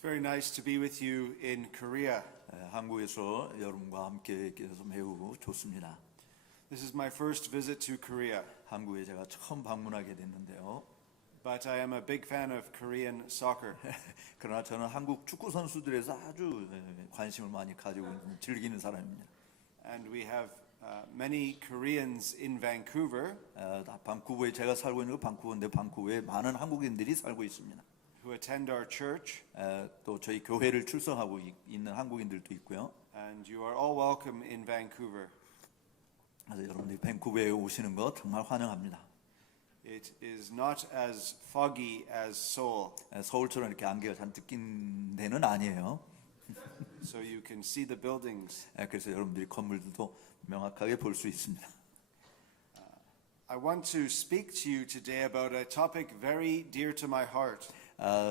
It's very nice to be with you in Korea. 한국에서 여러분과 함께 있게 돼서 매우 좋습니다. This is my first visit to Korea, 한국에 제가 처음 방문하게 됐는데요. but I am a big fan of Korean soccer. 그러나 저는 한국 축구 선수들에서 아주 관심을 많이 가지고 즐기는 사람입니다. And we have many Koreans in Vancouver 방쿠버에 제가 살고 있는 건 방쿠버인데 방쿠버에 많은 한국인들이 살고 있습니다. who attend our church, 또 저희 교회를 출석하고 있는 한국인들도 있고요. and you are all welcome in Vancouver. 그래서 여러분들이 밴쿠버에 오시는 거 정말 환영합니다. It is not as foggy as Seoul, 서울처럼 이렇게 안개가 잔뜩 낀 데는 아니에요. so you can see the buildings. 그래서 여러분들이 건물들도 명확하게 볼 수 있습니다. I want to speak to you today about a topic very dear to my heart.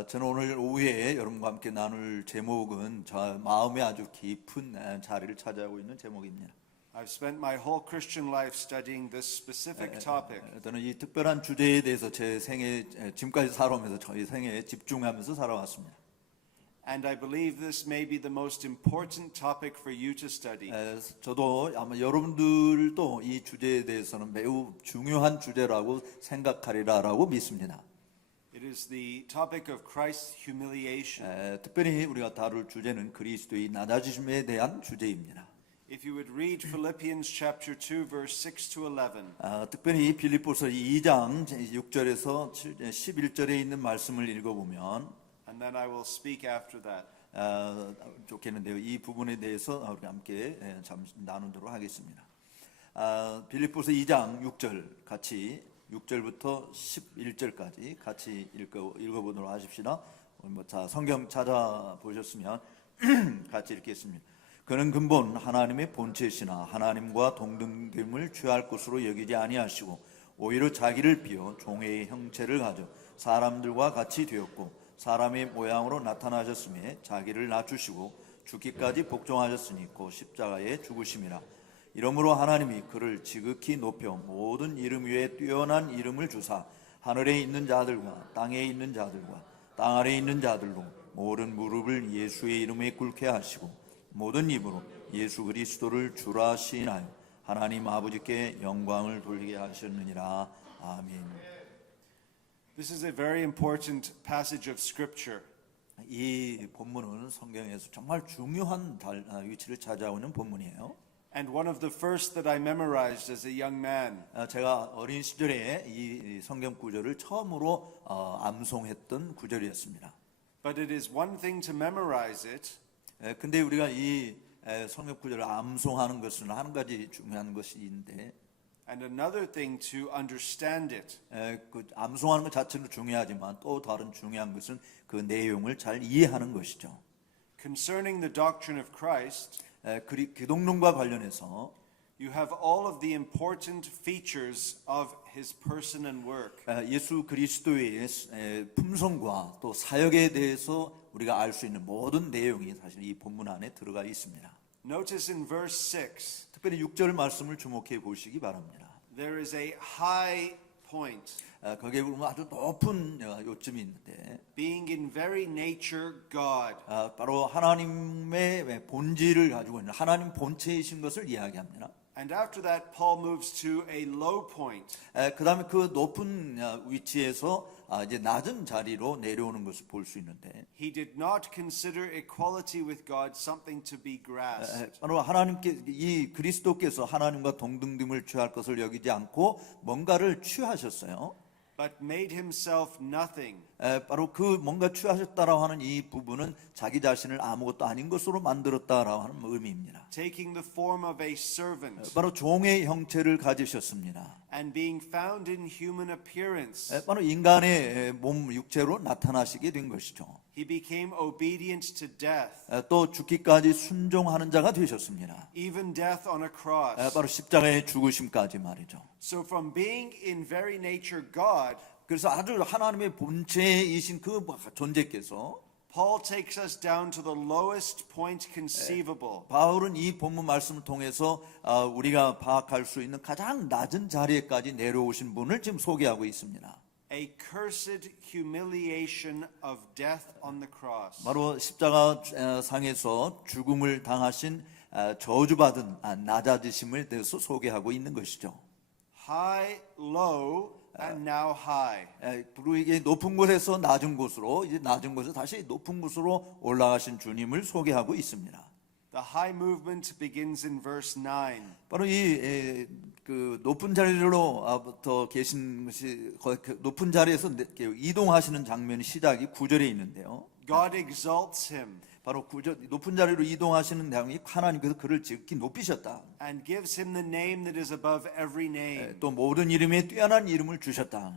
저는 오늘 오후에 여러분과 함께 나눌 제목은 저 마음에 아주 깊은 자리를 차지하고 있는 제목입니다. I've spent my whole Christian life studying this specific topic. 저는 이 특별한 주제에 대해서 제 생애 지금까지 살아오면서 저희 생애에 집중하면서 살아왔습니다. And I believe this may be the most important topic for you to study. 저도 아마 여러분들도 이 주제에 대해서는 매우 중요한 주제라고 생각하리라라고 믿습니다. It is the topic of Christ's humiliation. 특별히 우리가 다룰 주제는 그리스도의 낮아지심에 대한 주제입니다. If you would read Philippians chapter 2 verse 6 to 11. 특별히 빌립보서 2장 6절에서 11절에 있는 말씀을 읽어보면 And then I will speak after that. 좋겠는데요. 이 부분에 대해서 우리 함께 잠시 나누도록 하겠습니다. 빌립보서 2장 6절 같이 6절부터 11절까지 같이 읽어보도록 하십시다. 자, 성경 찾아보셨으면 같이 읽겠습니다. 그는 근본 하나님의 본체시나 하나님과 동등됨을 취할 것으로 여기지 아니하시고 오히려 자기를 비워 종의 형체를 가져 사람들과 같이 되었고 사람의 모양으로 나타나셨으며 자기를 낮추시고 죽기까지 복종하셨으니 곧 십자가에 죽으심이라. 이러므로 하나님이 그를 지극히 높여 모든 이름 위에 뛰어난 이름을 주사 하늘에 있는 자들과 땅에 있는 자들과 땅 아래에 있는 자들로 모든 무릎을 예수의 이름에 꿇게 하시고 모든 입으로 예수 그리스도를 주라 시인하여 하나님 아버지께 영광을 돌리게 하셨느니라. 아멘. This is a very important passage of scripture. 이 본문은 성경에서 정말 중요한 위치를 차지하고 있는 본문이에요. And one of the first that I memorized as a young man. 제가 어린 시절에 이 성경 구절을 처음으로 암송했던 구절이었습니다. But it is one thing to memorize it. 근데 우리가 이 성경 구절을 암송하는 것은 한 가지 중요한 것이 있는데 And another thing to understand it. 그 암송하는 것 자체도 중요하지만 또 다른 중요한 것은 그 내용을 잘 이해하는 것이죠. Concerning the doctrine of Christ, 기독론과 관련해서 you have all of the important features of his person and work. 예수 그리스도의 품성과 또 사역에 대해서 우리가 알 수 있는 모든 내용이 사실 이 본문 안에 들어가 있습니다. Notice in verse 6, 특별히 6절 말씀을 주목해 보시기 바랍니다. there is a high point. 거기에 보면 아주 높은 요점이 있는데 Being in very nature God. 바로 하나님의 본질을 가지고 있는 하나님 본체이신 것을 이야기합니다. And after that, Paul moves to a low point. 그 다음에 그 높은 위치에서 이제 낮은 자리로 내려오는 것을 볼 수 있는데 He did not consider equality with God something to be grasped. 바로 하나님께 이 그리스도께서 하나님과 동등됨을 취할 것을 여기지 않고 뭔가를 취하셨어요. But made himself nothing. 바로 그 뭔가 취하셨다라고 하는 이 부분은 자기 자신을 아무것도 아닌 것으로 만들었다라고 하는 의미입니다. Taking the form of a servant. 바로 종의 형체를 가지셨습니다. And being found in human appearance. 바로 인간의 몸 육체로 나타나시게 된 것이죠. He became obedient to death. 또 죽기까지 순종하는 자가 되셨습니다. Even death on a cross. 바로 십자가의 죽으심까지 말이죠. So from being in very nature God, 그래서 아주 하나님의 본체이신 그 존재께서 Paul takes us down to the lowest point conceivable. 바울은 이 본문 말씀을 통해서 우리가 파악할 수 있는 가장 낮은 자리에까지 내려오신 분을 지금 소개하고 있습니다. a cursed humiliation of death on the cross. 바로 십자가 상에서 죽음을 당하신 저주받은 낮아지심을 대해서 소개하고 있는 것이죠. High, low, and now high. 그리고 이게 높은 곳에서 낮은 곳으로 이제 낮은 곳에서 다시 높은 곳으로 올라가신 주님을 소개하고 있습니다. The high movement begins in verse 9. 바로 그 높은 자리로부터 계신 것이 높은 자리에서 이동하시는 장면이 시작이 9절에 있는데요. God exalts him 바로 높은 자리로 이동하시는 장면이 하나님께서 그를 지극히 높이셨다. and gives him the name that is above every name. 또 모든 이름에 뛰어난 이름을 주셨다.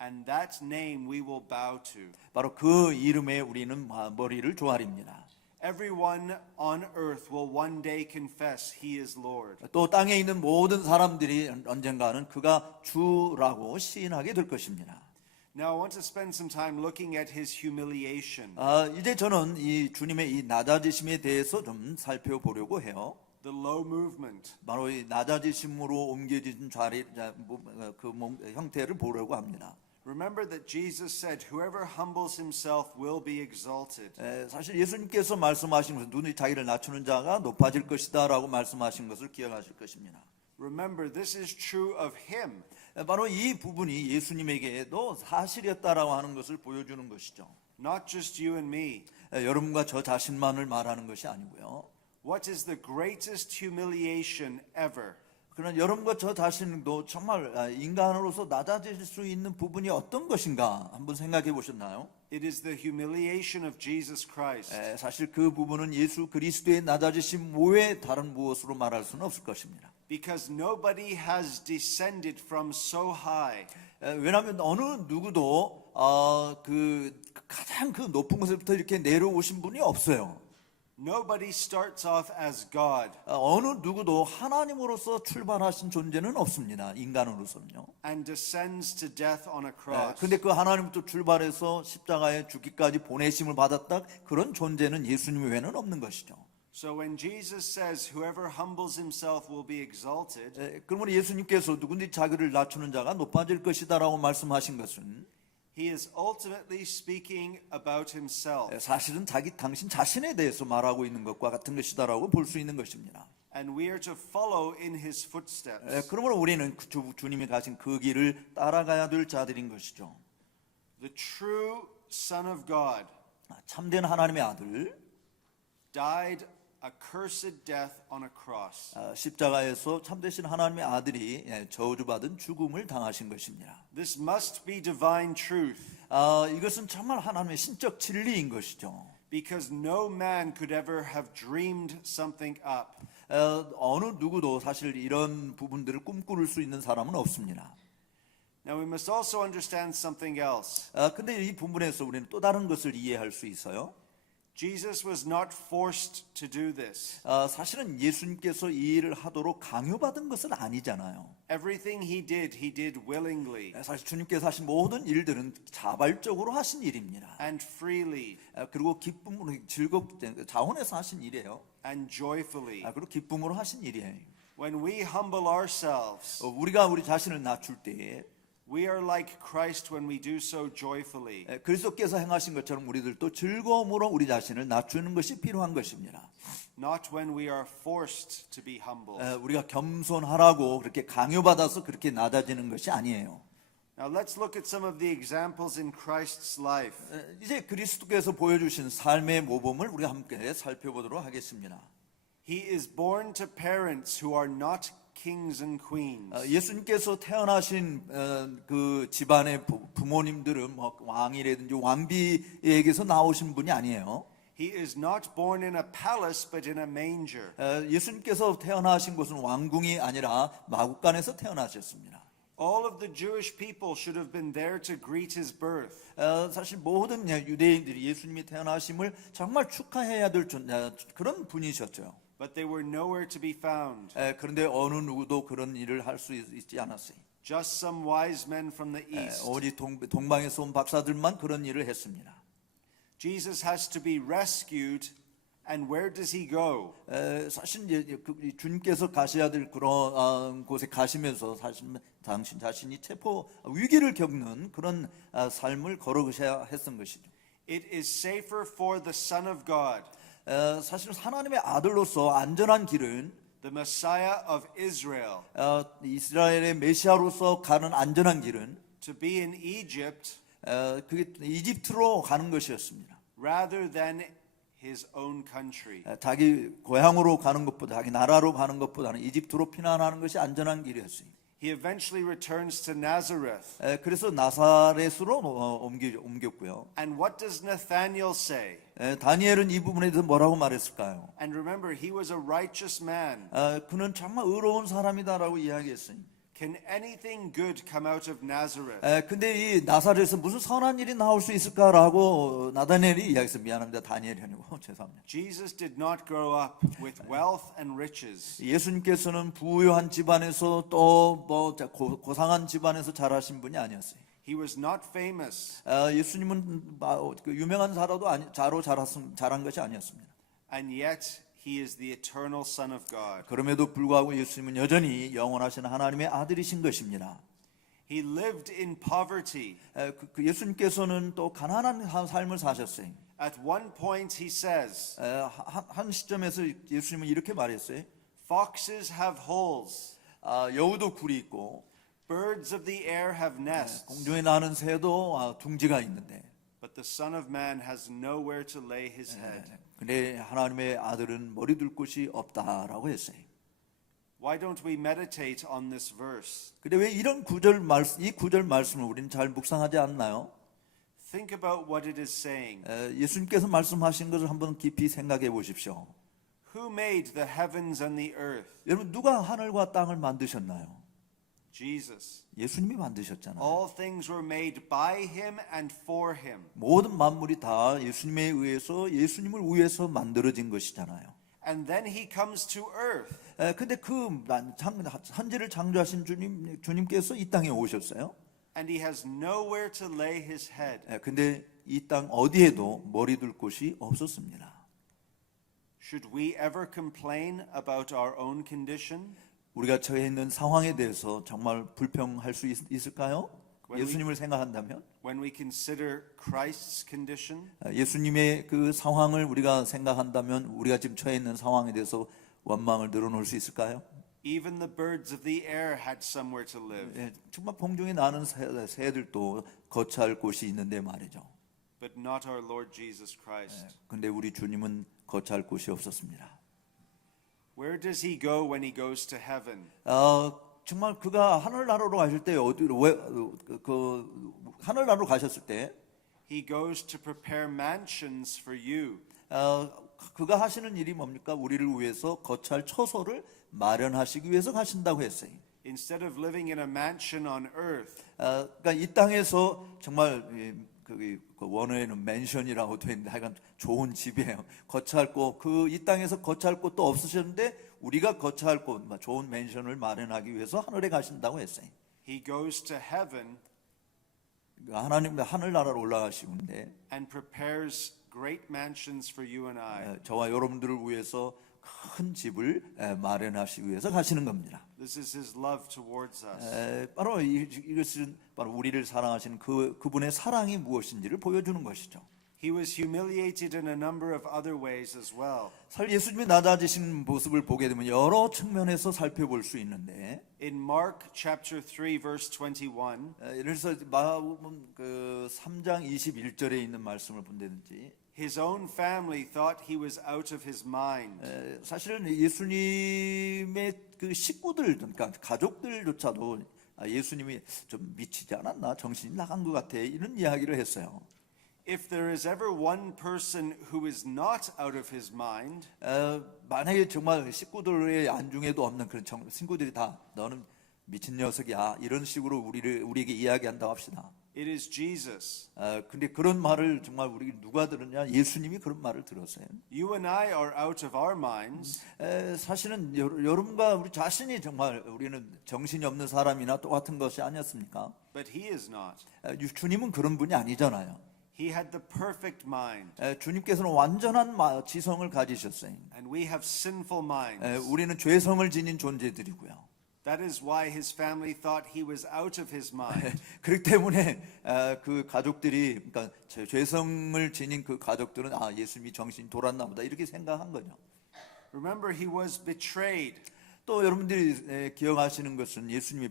And that name we will bow to. 바로 그 이름에 우리는 머리를 조아립니다. Everyone on earth will one day confess he is Lord. 또 땅에 있는 모든 사람들이 언젠가는 그가 주라고 시인하게 될 것입니다. Now I want to spend some time looking at his humiliation. 이제 저는 이 주님의 이 낮아지심에 대해서 좀 살펴보려고 해요. The low movement. 바로 이 낮아지심으로 옮겨진 자리 형태를 보려고 합니다. Remember that Jesus said, "Whoever humbles himself will be exalted." 사실 예수님께서 말씀하신 것은 눈이 자기를 낮추는 자가 높아질 것이다라고 말씀하신 것을 기억하실 것입니다. Remember, this is true of him. 바로 이 부분이 예수님에게도 사실이었다라고 하는 것을 보여주는 것이죠. Not just you and me. 여러분과 저 자신만을 말하는 것이 아니고요. What is the greatest humiliation ever? 그러나 여러분과 저 자신도 정말 인간으로서 낮아질 수 있는 부분이 어떤 것인가 한번 생각해 보셨나요? It is the humiliation of Jesus Christ. 사실 그 부분은 예수 그리스도의 낮아지심 외에 다른 무엇으로 말할 수는 없을 것입니다. Because nobody has descended from so high. 왜냐하면 어느 누구도 그 가장 그 높은 곳에부터 이렇게 내려오신 분이 없어요. Nobody starts off as God 어느 누구도 하나님으로서 출발하신 존재는 없습니다. 인간으로서는요. and descends to death on a cross. 근데 그 하나님부터 출발해서 십자가에 죽기까지 보내심을 받았다. 그런 존재는 예수님 외에는 없는 것이죠. So when Jesus says, "Whoever humbles himself will be exalted," 그러면 예수님께서 누구든지 자기를 낮추는 자가 높아질 것이다라고 말씀하신 것은 he is ultimately speaking about himself. 사실은 당신 자신에 대해서 말하고 있는 것과 같은 것이다라고 볼 수 있는 것입니다. And we are to follow in his footsteps. 그러므로 우리는 주님이 가신 그 길을 따라가야 될 자들인 것이죠. The true Son of God 참된 하나님의 아들 died a cursed death on a cross. 십자가에서 참되신 하나님의 아들이 저주받은 죽음을 당하신 것입니다. This must be divine truth 이것은 정말 하나님의 신적 진리인 것이죠. because no man could ever have dreamed something up. 어느 누구도 사실 이런 부분들을 꿈꿀 수 있는 사람은 없습니다. Now we must also understand something else. 근데 이 부분에서 우리는 또 다른 것을 이해할 수 있어요. Jesus was not forced to do this. 사실은 예수님께서 이 일을 하도록 강요받은 것은 아니잖아요. Everything he did willingly 사실 주님께서 하신 모든 일들은 자발적으로 하신 일입니다. and freely 그리고 기쁨으로 즐겁게 자원해서 하신 일이에요. and joyfully. 그리고 기쁨으로 하신 일이에요. When we humble ourselves, 우리가 우리 자신을 낮출 때에 we are like Christ when we do so joyfully. 그리스도께서 행하신 것처럼 우리들도 즐거움으로 우리 자신을 낮추는 것이 필요한 것입니다. Not when we are forced to be humble. 우리가 겸손하라고 그렇게 강요받아서 그렇게 낮아지는 것이 아니에요. Now let's look at some of the examples in Christ's life. 이제 그리스도께서 보여주신 삶의 모범을 우리가 함께 살펴보도록 하겠습니다. He is born to parents who are not kings and queens. 예수님께서 태어나신 그 집안의 부모님들은 왕이라든지 왕비에게서 나오신 분이 아니에요. He is not born in a palace but in a manger. 예수님께서 태어나신 곳은 왕궁이 아니라 마구간에서 태어나셨습니다. All of the Jewish people should have been there to greet his birth. 사실 모든 유대인들이 예수님이 태어나심을 정말 축하해야 될 그런 분이셨죠. But they were nowhere to be found. 그런데 어느 누구도 그런 일을 할 수 있지 않았어요. Just some wise men from the east. 오직 동방에서 온 박사들만 그런 일을 했습니다. Jesus has to be rescued And where does he go? 사실 이제 주님께서 가셔야 될 그런 곳에 가시면서 사실 당신 자신이 체포 위기를 겪는 그런 삶을 걸어가셔야 했던 것이죠. It is safer for the Son of God, 사실 하나님의 아들로서 안전한 길은 the Messiah of Israel, 이스라엘의 메시아로서 가는 안전한 길은 to be in Egypt 그게 이집트로 가는 것이었습니다. rather than his own country. 자기 고향으로 가는 것보다 자기 나라로 가는 것보다는 이집트로 피난하는 것이 안전한 길이었어요. He eventually returns to Nazareth. 그래서 나사렛으로 옮겼고요. And what does Nathanael say? 다니엘은 이 부분에 대해서 뭐라고 말했을까요? And remember, he was a righteous man. 그는 정말 의로운 사람이다라고 이야기했어요. Can anything good come out of Nazareth? 근데 이 나사렛에서 무슨 선한 일이 나올 수 있을까라고 나다니엘이 이야기했어요. 미안합니다. 다니엘이 아니고 죄송합니다. Jesus did not grow up with wealth and riches. 예수님께서는 부유한 집안에서 또 뭐 고상한 집안에서 자라신 분이 아니었어요. He was not famous. 예수님은 유명한 자로 자란 것이 아니었습니다. And yet, he is the eternal Son of God. 그럼에도 불구하고 예수님은 여전히 영원하신 하나님의 아들이신 것입니다. He lived in poverty. 예수님께서는 또 가난한 삶을 사셨어요. At one point, he says, 한 시점에서 예수님은 이렇게 말했어요. Foxes have holes. 여우도 굴이 있고 Birds of the air have nests. 공중에 나는 새도 둥지가 있는데 But the Son of Man has nowhere to lay his head. 근데 하나님의 아들은 머리 둘 곳이 없다라고 했어요. Why don't we meditate on this verse? 근데 왜 이런 이 구절 말씀을 우리는 잘 묵상하지 않나요? Think about what it is saying. 예수님께서 말씀하신 것을 한번 깊이 생각해 보십시오. Who made the heavens and the earth? 여러분 누가 하늘과 땅을 만드셨나요? Jesus. 예수님이 만드셨잖아요. All things were made by him and for him. 모든 만물이 다 예수님에 의해서 예수님을 위해서 만들어진 것이잖아요. And then he comes to earth. 근데 천지를 창조하신 주님께서 이 땅에 오셨어요. And he has nowhere to lay his head. 근데 이 땅 어디에도 머리 둘 곳이 없었습니다. Should we ever complain about our own condition? 우리가 처해 있는 상황에 대해서 정말 불평할 수 있을까요? 예수님을 생각한다면? When we consider Christ's condition? 예수님의 그 상황을 우리가 생각한다면 우리가 지금 처해 있는 상황에 대해서 원망을 늘어놓을 수 있을까요? Even the birds of the air had somewhere to live. 정말 공중에 나는 새들도 거처할 곳이 있는데 말이죠. But not our Lord Jesus Christ. 근데 우리 주님은 거처할 곳이 없었습니다. Where does he go when he goes to heaven? 정말 그가 하늘나라로 가실 때 어디로 하늘나라로 가셨을 때 He goes to prepare mansions for you. 그가 하시는 일이 뭡니까? 우리를 위해서 거처할 처소를 마련하시기 위해서 가신다고 했어요. Instead of living in a mansion on earth, 그러니까 이 땅에서 정말 그 원어에는 맨션이라고 되어 있는데 하여간 좋은 집이에요. 거처할 곳, 이 땅에서 거처할 곳도 없으셨는데 우리가 거처할 곳, 좋은 맨션을 마련하기 위해서 하늘에 가신다고 했어요. he goes to heaven 하나님 하늘나라로 올라가시는데 and prepares great mansions for you and I. 저와 여러분들을 위해서 큰 집을 마련하시기 위해서 가시는 겁니다. This is his love towards us. 바로 이것은 바로 우리를 사랑하시는 그분의 사랑이 무엇인지를 보여주는 것이죠. He was humiliated in a number of other ways as well. 사실 예수님이 낮아지신 모습을 보게 되면 여러 측면에서 살펴볼 수 있는데 In Mark chapter 3 verse 21, 예를 들어서 마가복음 3장 21절에 있는 말씀을 본다든지 his own family thought he was out of his mind. 사실은 예수님의 그 식구들, 그러니까 가족들조차도 예수님이 좀 미치지 않았나, 정신이 나간 것 같아, 이런 이야기를 했어요. If there is ever one person who is not out of his mind, 만약에 정말 식구들의 안중에도 없는 그런 친구들이 다 너는 미친 녀석이야 이런 식으로 우리에게 이야기한다고 합시다. it is Jesus. 근데 그런 말을 정말 우리 누가 들었냐? 예수님이 그런 말을 들었어요. You and I are out of our minds, 사실은 여러분과 우리 자신이 정말 우리는 정신이 없는 사람이나 똑같은 것이 아니었습니까? but he is not. 주님은 그런 분이 아니잖아요. He had the perfect mind, 주님께서는 완전한 지성을 가지셨어요. and we have sinful minds. 우리는 죄성을 지닌 존재들이고요. That is why his family thought he was out of his mind. 그렇기 때문에 그 가족들이, 그러니까 죄성을 지닌 그 가족들은 예수님이 정신이 돌았나 보다 이렇게 생각한 거죠. Remember, he was betrayed 또 여러분들이 기억하시는 것은 예수님이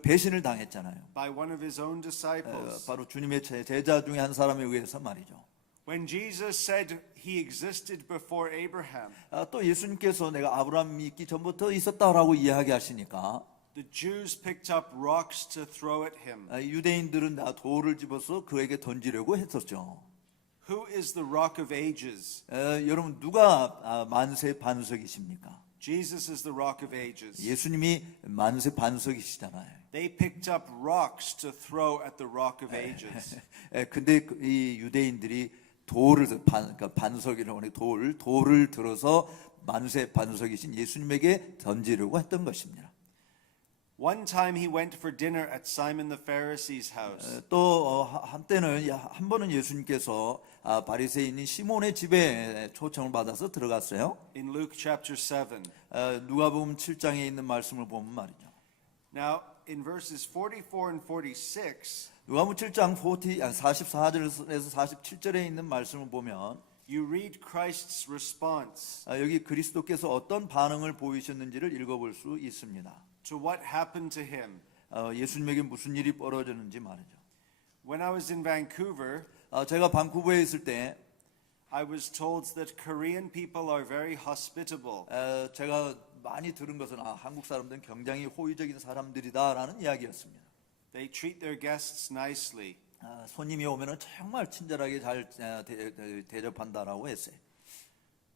배신을 당했잖아요. by one of his own disciples. 바로 주님의 제자 중에 한 사람에 의해서 말이죠. When Jesus said he existed before Abraham, 또 예수님께서 내가 아브라함이 있기 전부터 있었다라고 이야기하시니까 the Jews picked up rocks to throw at him. 유대인들은 돌을 집어서 그에게 던지려고 했었죠. Who is the rock of ages? 여러분 누가 만세 반석이십니까? Jesus is the rock of ages. 예수님이 만세 반석이시잖아요. They picked up rocks to throw at the rock of ages. 근데 이 유대인들이 그러니까 반석이라고 하는 돌을 들어서 만세 반석이신 예수님에게 던지려고 했던 것입니다. One time he went for dinner at Simon the Pharisee's house. 또 한때는 한 번은 예수님께서 바리새인인 시몬의 집에 초청을 받아서 들어갔어요. In Luke chapter 7. 누가복음 7장에 있는 말씀을 보면 말이죠. Now, in verses 44 and 46, 누가복음 7장 44절에서 47절에 있는 말씀을 보면 you read Christ's response 여기 그리스도께서 어떤 반응을 보이셨는지를 읽어볼 수 있습니다. to what happened to him. 예수님에게 무슨 일이 벌어졌는지 말이죠. When I was in Vancouver, 제가 방쿠버에 있을 때 I was told that Korean people are very hospitable. 제가 많이 들은 것은 한국 사람들은 굉장히 호의적인 사람들이다라는 이야기였습니다. They treat their guests nicely. 손님이 오면은 정말 친절하게 잘 대접한다라고 했어요.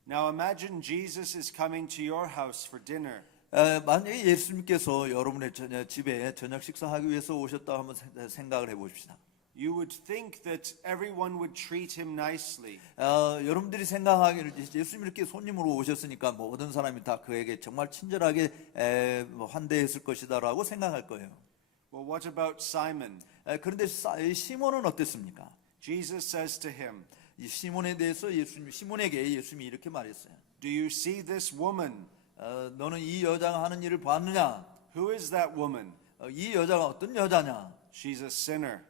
Now imagine Jesus is coming to your house for dinner. 만약에 예수님께서 여러분의 집에 저녁 식사하기 위해서 오셨다 한번 생각을 해보십시다. You would think that everyone would treat him nicely. 여러분들이 생각하기를 예수님이 이렇게 손님으로 오셨으니까 모든 사람이 다 그에게 정말 친절하게 환대했을 것이다라고 생각할 거예요. Well, what about Simon? 그런데 시몬은 어땠습니까? Jesus says to him, 이 시몬에 대해서 시몬에게 예수님이 이렇게 말했어요. Do you see this woman? 너는 이 여자가 하는 일을 봤느냐? Who is that woman? 이 여자가 어떤 여자냐? She's a sinner.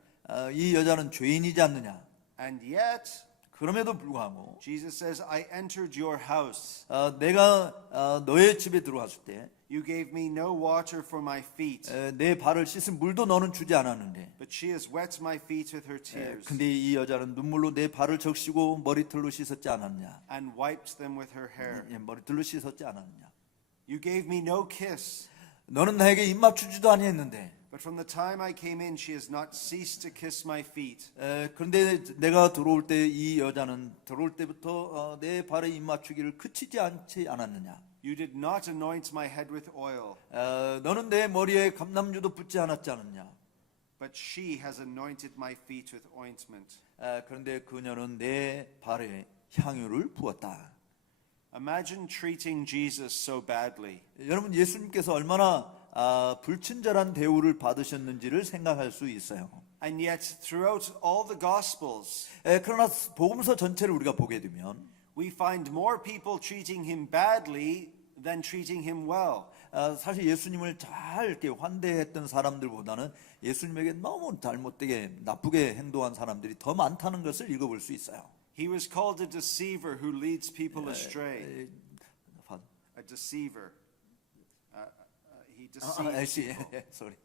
이 여자는 죄인이지 않느냐? And yet, 그럼에도 불구하고 Jesus says, I entered your house. 내가 너의 집에 들어왔을 때 You gave me no water for my feet, 내 발을 씻은 물도 너는 주지 않았는데 but she has wet my feet with her tears 근데 이 여자는 눈물로 내 발을 적시고 머리털로 씻었지 않았냐? and wiped them with her hair. 머리털로 씻었지 않았냐? You gave me no kiss, 너는 나에게 입 맞추지도 아니했는데 but from the time I came in, she has not ceased to kiss my feet. 그런데 내가 들어올 때 이 여자는 들어올 때부터 내 발에 입 맞추기를 그치지 않지 않았느냐? You did not anoint my head with oil, 너는 내 머리에 감람주도 붓지 않았지 않았냐? but she has anointed my feet with ointment. 그런데 그녀는 내 발에 향유를 부었다. Imagine treating Jesus so badly. 여러분 예수님께서 얼마나 불친절한 대우를 받으셨는지를 생각할 수 있어요. And yet, throughout all the Gospels, 그러나 복음서 전체를 우리가 보게 되면 we find more people treating him badly than treating him well. 사실 예수님을 잘 이렇게 환대했던 사람들보다는 예수님에게 너무 잘못되게 나쁘게 행동한 사람들이 더 많다는 것을 읽어볼 수 있어요. He was called a deceiver who leads people astray. A deceiver. He deceives people. sorry.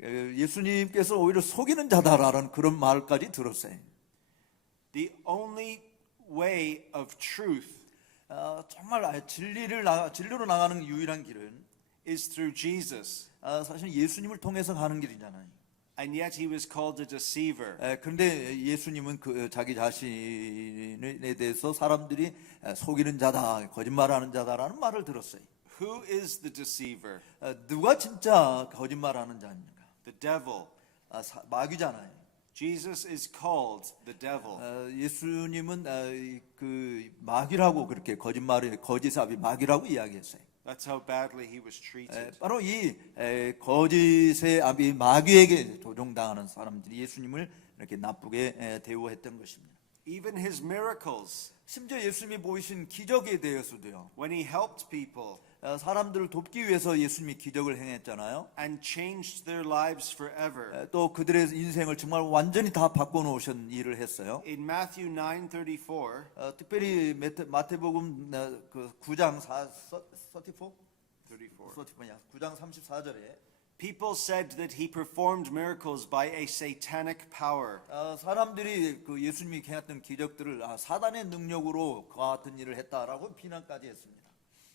예수님께서 오히려 속이는 자다라는 그런 말까지 들었어요. The only way of truth 정말 진리로 나가는 유일한 길은 is through Jesus. 사실 예수님을 통해서 가는 길이잖아요. And yet he was called a deceiver. 그런데 예수님은 자기 자신에 대해서 사람들이 속이는 자다, 거짓말하는 자다라는 말을 들었어요. Who is the deceiver? 누가 진짜 거짓말하는 자입니까? The devil. 마귀잖아요. Jesus is called the devil. 예수님은 그 마귀라고 그렇게 거짓사비 마귀라고 이야기했어요. That's how badly he was treated. 바로 이 거짓의 아비 마귀에게 조종당하는 사람들이 예수님을 이렇게 나쁘게 대우했던 것입니다. Even his miracles, 심지어 예수님이 보이신 기적에 대해서도요. when he helped people 사람들을 돕기 위해서 예수님이 기적을 행했잖아요. and changed their lives forever. 또 그들의 인생을 정말 완전히 다 바꿔놓으신 일을 했어요. In Matthew 9:34, 특별히 마태복음 그 9장 34? 9장 34절에 people said that he performed miracles by a satanic power. 사람들이 그 예수님이 행했던 기적들을 사단의 능력으로 그와 같은 일을 했다라고 비난까지 했습니다.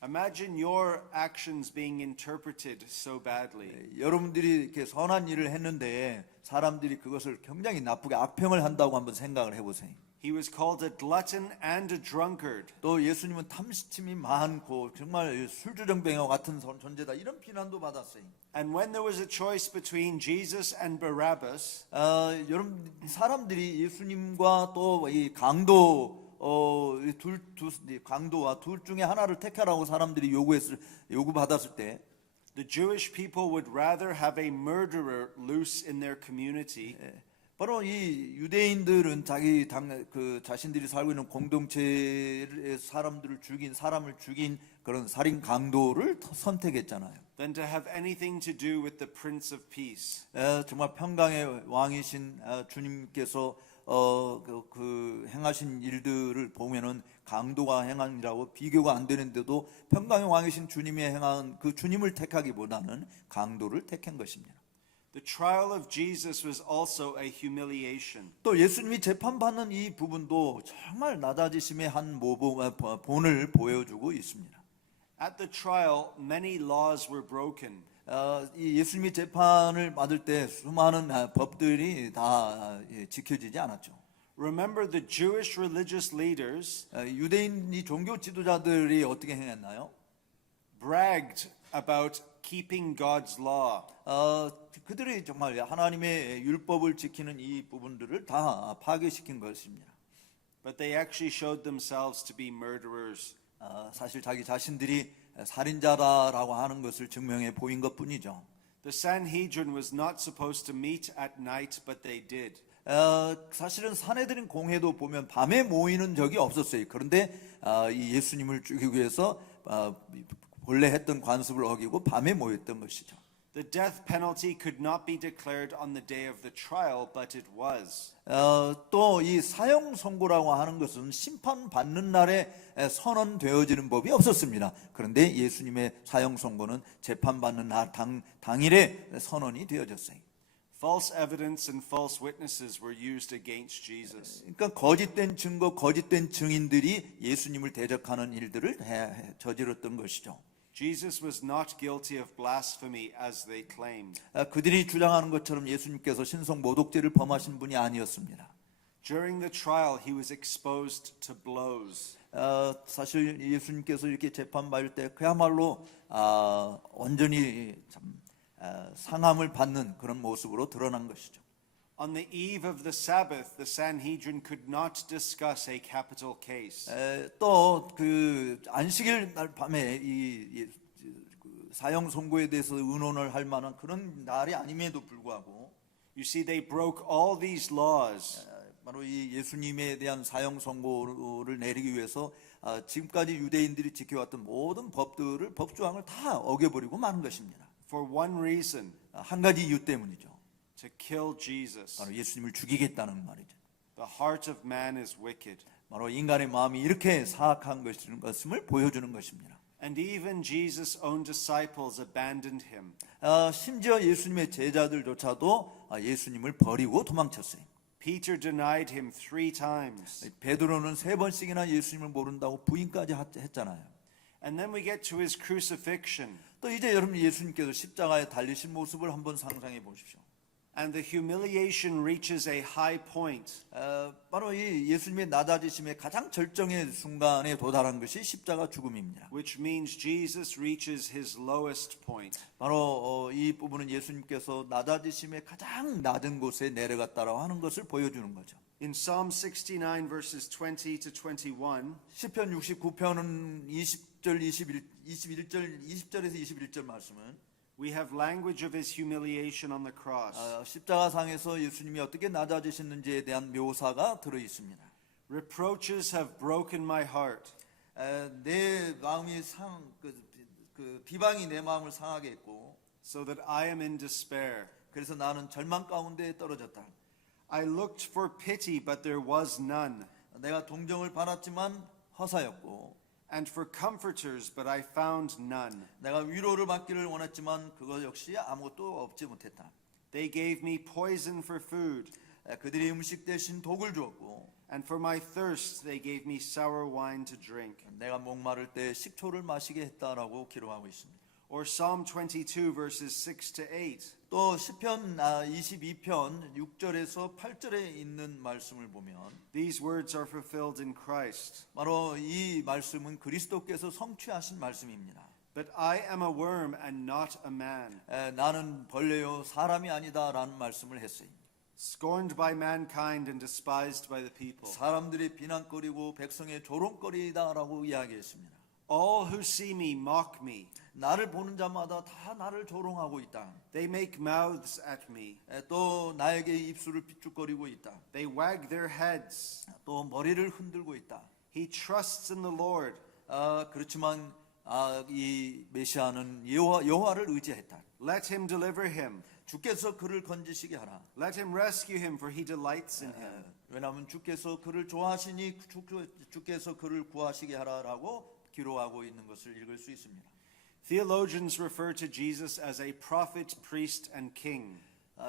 Imagine your actions being interpreted so badly. 여러분들이 이렇게 선한 일을 했는데 사람들이 그것을 굉장히 나쁘게 악평을 한다고 한번 생각을 해보세요. He was called a glutton and a drunkard. 또 예수님은 탐심이 많고 정말 술주정뱅이와 같은 존재다 이런 비난도 받았어요. And when there was a choice between Jesus and Barabbas, 여러분 사람들이 예수님과 또 이 강도와 둘 중에 하나를 택하라고 사람들이 요구받았을 때 the Jewish people would rather have a murderer loose in their community 바로 이 유대인들은 자신들이 살고 있는 공동체의 사람을 죽인 그런 살인 강도를 선택했잖아요. than to have anything to do with the Prince of Peace. 정말 평강의 왕이신 주님께서 그 행하신 일들을 보면은 강도가 행한 일하고 비교가 안 되는데도 평강의 왕이신 주님이 행한 그 주님을 택하기보다는 강도를 택한 것입니다. The trial of Jesus was also a humiliation. 또 예수님이 재판받는 이 부분도 정말 낮아지심의 한 본을 보여주고 있습니다. At the trial, many laws were broken. 이 예수님이 재판을 받을 때 수많은 법들이 다 지켜지지 않았죠. Remember the Jewish religious leaders 유대인 이 종교 지도자들이 어떻게 행했나요? bragged about keeping God's law. 그들이 정말 하나님의 율법을 지키는 이 부분들을 다 파괴시킨 것입니다. But they actually showed themselves to be murderers. 사실 자기 자신들이 살인자다라고 하는 것을 증명해 보인 것뿐이죠. The Sanhedrin was not supposed to meet at night, but they did. 사실은 사내들인 공회도 보면 밤에 모이는 적이 없었어요. 그런데 이 예수님을 죽이기 위해서 본래 했던 관습을 어기고 밤에 모였던 것이죠. The death penalty could not be declared on the day of the trial, but it was. 또 이 사형 선고라고 하는 것은 심판 받는 날에 선언되어지는 법이 없었습니다. 그런데 예수님의 사형 선고는 재판 받는 날 당일에 선언이 되어졌어요. False evidence and false witnesses were used against Jesus. 그러니까 거짓된 증거, 거짓된 증인들이 예수님을 대적하는 일들을 저질렀던 것이죠. Jesus was not guilty of blasphemy as they claimed. 그들이 주장하는 것처럼 예수님께서 신성 모독죄를 범하신 분이 아니었습니다. During the trial, he was exposed to blows. 사실 예수님께서 이렇게 재판받을 때 그야말로 완전히 상함을 받는 그런 모습으로 드러난 것이죠. On the eve of the Sabbath, the Sanhedrin could not discuss a capital case. 또 그 안식일 날 밤에 이 사형 선고에 대해서 의논을 할 만한 그런 날이 아님에도 불구하고 You see, they broke all these laws. 바로 이 예수님에 대한 사형 선고를 내리기 위해서 지금까지 유대인들이 지켜왔던 모든 법조항을 다 어겨버리고 마는 것입니다. For one reason, 한 가지 이유 때문이죠. to kill Jesus. 바로 예수님을 죽이겠다는 말이죠. The heart of man is wicked. 바로 인간의 마음이 이렇게 사악한 것임을 보여주는 것입니다. And even Jesus' own disciples abandoned him. 심지어 예수님의 제자들조차도 예수님을 버리고 도망쳤어요. Peter denied him 3 times. 베드로는 3번씩이나 예수님을 모른다고 부인까지 했잖아요. And then we get to his crucifixion. 또 이제 여러분 예수님께서 십자가에 달리신 모습을 한번 상상해 보십시오. And the humiliation reaches a high point. 바로 이 예수님의 낮아지심의 가장 절정의 순간에 도달한 것이 십자가 죽음입니다. Which means Jesus reaches his lowest point. 바로 이 부분은 예수님께서 낮아지심의 가장 낮은 곳에 내려갔다라고 하는 것을 보여주는 거죠. In Psalm 69 verses 20 to 21, 시편 69편은 20절에서 21절 말씀은 we have language of his humiliation on the cross. 십자가상에서 예수님이 어떻게 낮아지셨는지에 대한 묘사가 들어 있습니다. Reproaches have broken my heart. 내 마음이 비방이 내 마음을 상하게 했고, so that I am in despair. 그래서 나는 절망 가운데 떨어졌다. I looked for pity, but there was none. 내가 동정을 받았지만 허사였고, and for comforters, but I found none. 내가 위로를 받기를 원했지만 그것 역시 아무것도 얻지 못했다. They gave me poison for food. 그들이 음식 대신 독을 주었고, and for my thirst they gave me sour wine to drink. 내가 목마를 때 식초를 마시게 했다라고 기록하고 있습니다. Or Psalm 22 verses 6 to 8. 또 시편 22편 6절에서 8절에 있는 말씀을 보면 These words are fulfilled in Christ. 바로 이 말씀은 그리스도께서 성취하신 말씀입니다. But I am a worm and not a man. 나는 벌레요 사람이 아니다라는 말씀을 했어요. Scorned by mankind and despised by the people. 사람들이 비난거리고 백성의 조롱거리다라고 이야기했습니다. All who see me mock me. 나를 보는 자마다 다 나를 조롱하고 있다. They make mouths at me. 또 나에게 입술을 삐죽거리고 있다. They wag their heads. 또 머리를 흔들고 있다. He trusts in the Lord. 그렇지만 이 메시아는 여호와를 의지했다. Let him deliver him. 주께서 그를 건지시게 하라. Let him rescue him, for he delights in him. 왜냐하면 주께서 그를 좋아하시니 주께서 그를 구하시게 하라라고 기록하고 있는 것을 읽을 수 있습니다. Theologians refer to Jesus as a prophet, priest, and king.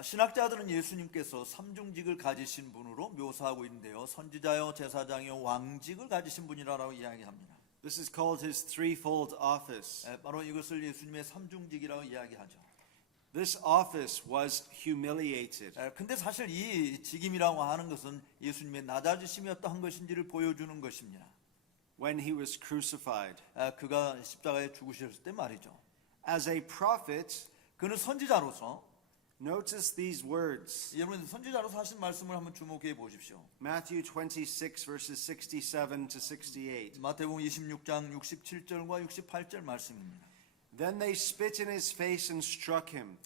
신학자들은 예수님께서 삼중직을 가지신 분으로 묘사하고 있는데요. 선지자요, 제사장이요, 왕직을 가지신 분이라고 이야기합니다. This is called his threefold office. 바로 이것을 예수님의 삼중직이라고 이야기하죠. This office was humiliated. 근데 사실 이 직임이라고 하는 것은 예수님의 낮아지심이 어떠한 것인지를 보여주는 것입니다. When he was crucified. 그가 십자가에 죽으셨을 때 말이죠. As a prophet, 그는 선지자로서 notice these words. 여러분 선지자로서 하신 말씀을 한번 주목해 보십시오. Matthew 26 verses 67 to 68. 마태복음 26장 67절과 68절 말씀입니다. Then they spit in his face and struck him.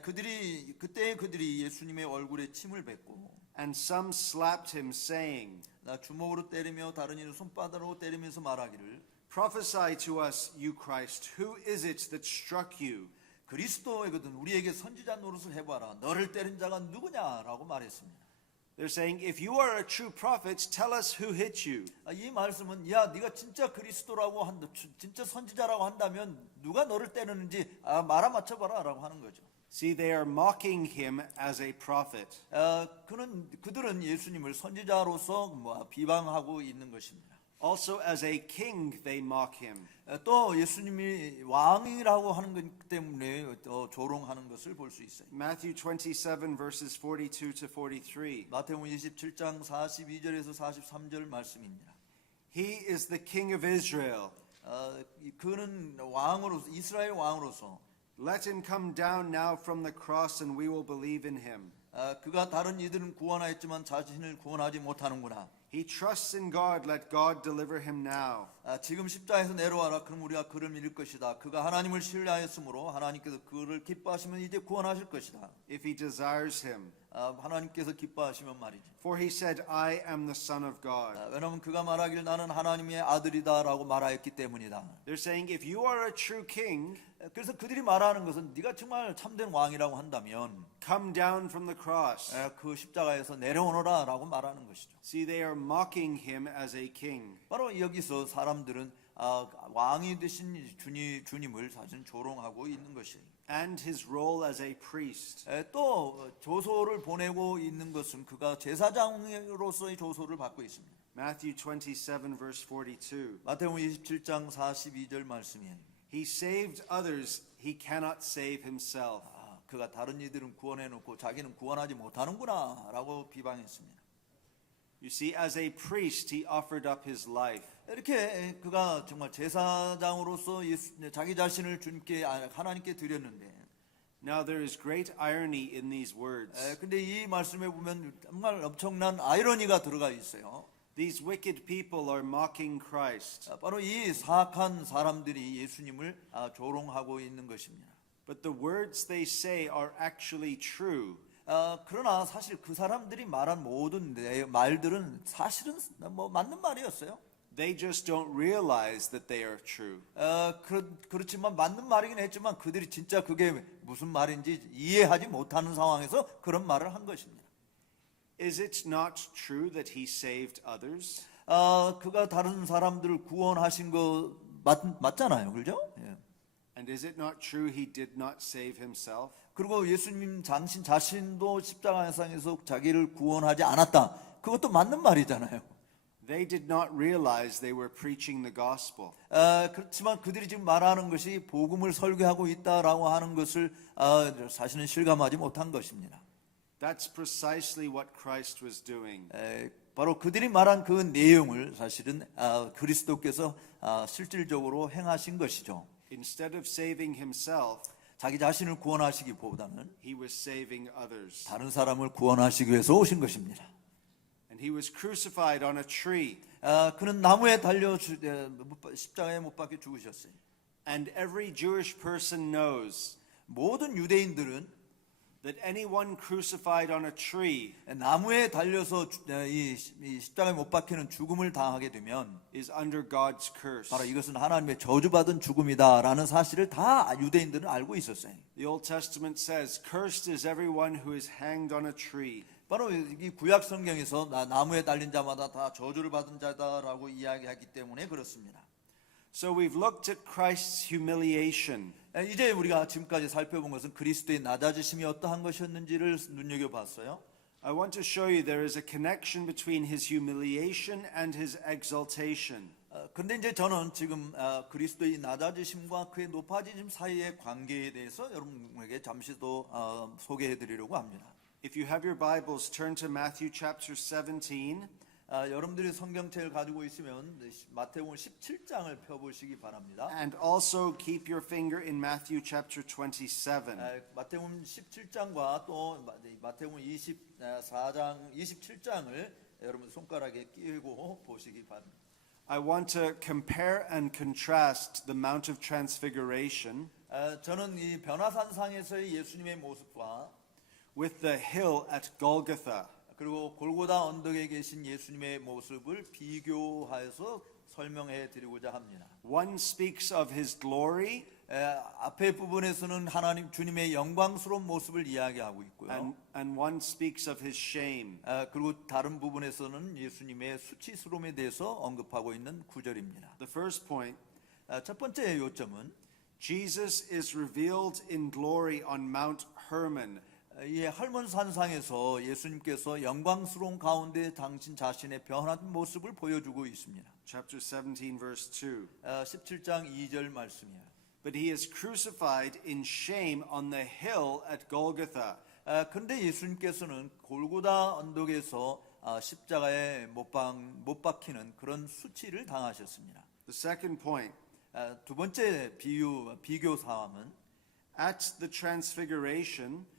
그들이 예수님의 얼굴에 침을 뱉고 And some slapped him, saying, 나 주먹으로 때리며 다른 이는 손바닥으로 때리면서 말하기를 Prophesy to us, you Christ. Who is it that struck you? 그리스도이거든 우리에게 선지자 노릇을 해봐라. 너를 때린 자가 누구냐라고 말했습니다. They're saying, if you are a true prophet, tell us who hit you. 이 말씀은 야 네가 진짜 그리스도라고 한다, 진짜 선지자라고 한다면 누가 너를 때리는지 말아맞혀봐라라고 하는 거죠. See, they are mocking him as a prophet. 그들은 예수님을 선지자로서 비방하고 있는 것입니다. Also, as a king, they mock him. 또 예수님이 왕이라고 하는 것 때문에 조롱하는 것을 볼 수 있어요. Matthew 27 verses 42 to 43. 마태복음 27장 42절에서 43절 말씀입니다. He is the king of Israel. 그는 왕으로서 이스라엘 왕으로서 Let him come down now from the cross and we will believe in him. 그가 다른 이들은 구원하였지만 자신을 구원하지 못하는구나. He trusts in God. Let God deliver him now. 지금 십자에서 내려와라. 그럼 우리가 그를 믿을 것이다. 그가 하나님을 신뢰하였으므로 하나님께서 그를 기뻐하시면 이제 구원하실 것이다. If he desires him. 하나님께서 기뻐하시면 말이지. For he said, I am the Son of God. 왜냐하면 그가 말하길 나는 하나님의 아들이다라고 말하였기 때문이다. They're saying, if you are a true king, 그래서 그들이 말하는 것은 네가 정말 참된 왕이라고 한다면 come down from the cross. 그 십자가에서 내려오너라라고 말하는 것이죠. See, they are mocking him as a king. 바로 여기서 사람들은 왕이 되신 주님을 사실 조롱하고 있는 것이에요. And his role as a priest. 또 조소를 보내고 있는 것은 그가 제사장으로서의 조소를 받고 있습니다. Matthew 27 verse 42. 마태복음 27장 42절 말씀이에요. He saved others, he cannot save himself. 그가 다른 이들은 구원해 놓고 자기는 구원하지 못하는구나라고 비방했습니다. You see, as a priest, he offered up his life. 이렇게 그가 정말 제사장으로서 자기 자신을 주님께 하나님께 드렸는데 Now there is great irony in these words. 근데 이 말씀에 보면 정말 엄청난 아이러니가 들어가 있어요. These wicked people are mocking Christ. 바로 이 사악한 사람들이 예수님을 조롱하고 있는 것입니다. But the words they say are actually true. 그러나 사실 그 사람들이 말한 모든 말들은 사실은 뭐 맞는 말이었어요. They just don't realize that they are true. 그렇지만 맞는 말이긴 했지만 그들이 진짜 그게 무슨 말인지 이해하지 못하는 상황에서 그런 말을 한 것입니다. Is it not true that he saved others? 그가 다른 사람들을 구원하신 거 맞잖아요, 그렇죠? 예. And is it not true he did not save himself? 그리고 예수님 당신 자신도 십자가상에서 자기를 구원하지 않았다. 그것도 맞는 말이잖아요. They did not realize they were preaching the gospel. 그렇지만 그들이 지금 말하는 것이 복음을 설교하고 있다라고 하는 것을 사실은 실감하지 못한 것입니다. That's precisely what Christ was doing. 바로 그들이 말한 그 내용을 사실은 그리스도께서 실질적으로 행하신 것이죠. Instead of saving himself, 자기 자신을 구원하시기보다는 he was saving others. 다른 사람을 구원하시기 위해서 오신 것입니다. And he was crucified on a tree. 그는 나무에 달려 십자가에 못 박혀 죽으셨어요. And every Jewish person knows 모든 유대인들은 that anyone crucified on a tree 나무에 달려서 이 십자가에 못 박히는 죽음을 당하게 되면 is under God's curse. 바로 이것은 하나님의 저주받은 죽음이다라는 사실을 다 유대인들은 알고 있었어요. The Old Testament says, "Cursed is everyone who is hanged on a tree." 바로 이 구약 성경에서 나무에 달린 자마다 다 저주를 받은 자다라고 이야기하기 때문에 그렇습니다. So we've looked at Christ's humiliation. 이제 우리가 지금까지 살펴본 것은 그리스도의 낮아지심이 어떠한 것이었는지를 눈여겨봤어요. I want to show you there is a connection between his humiliation and his exaltation. 근데 이제 저는 지금 그리스도의 낮아지심과 그의 높아지심 사이의 관계에 대해서 여러분에게 잠시 더 소개해드리려고 합니다. If you have your Bibles, turn to Matthew chapter 17. 여러분들이 성경책을 가지고 있으면 마태복음 17장을 펴보시기 바랍니다. And also keep your finger in Matthew chapter 27. 마태복음 17장과 또 마태복음 24장, 27장을 여러분 손가락에 끼고 보시기 바랍니다. I want to compare and contrast the Mount of Transfiguration 저는 이 변화산상에서의 예수님의 모습과 with the hill at Golgotha. 그리고 골고다 언덕에 계신 예수님의 모습을 비교하여서 설명해 드리고자 합니다. One speaks of his glory, 앞에 부분에서는 하나님 주님의 영광스러운 모습을 이야기하고 있고요. and one speaks of his shame. 그리고 다른 부분에서는 예수님의 수치스러움에 대해서 언급하고 있는 구절입니다. The first point, 첫 번째 요점은 Jesus is revealed in glory on Mount Hermon. 이 할몬산상에서 예수님께서 영광스러운 가운데 당신 자신의 변한 모습을 보여주고 있습니다. Chapter 17 verse 2. 17장 2절 말씀이에요. But he is crucified in shame on the hill at Golgotha. 그런데 예수님께서는 골고다 언덕에서 십자가에 못 박히는 그런 수치를 당하셨습니다. The second point, 두 번째 비교 사항은 at the Transfiguration,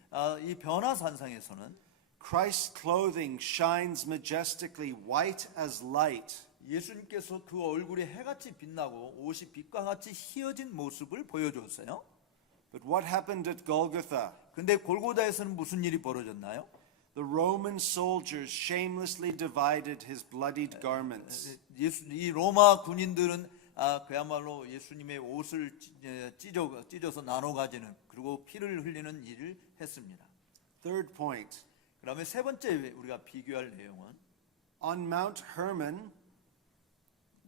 이 변화산상에서는 Christ's clothing shines majestically white as light. 예수님께서 그 얼굴이 해같이 빛나고 옷이 빛과 같이 희어진 모습을 보여줬어요. But what happened at Golgotha? 근데 골고다에서는 무슨 일이 벌어졌나요? The Roman soldiers shamelessly divided his bloodied garments. 이 로마 군인들은 그야말로 예수님의 옷을 찢어서 나눠 가지는 그리고 피를 흘리는 일을 했습니다. Third point, 그다음에 세 번째 우리가 비교할 내용은 on Mount Hermon,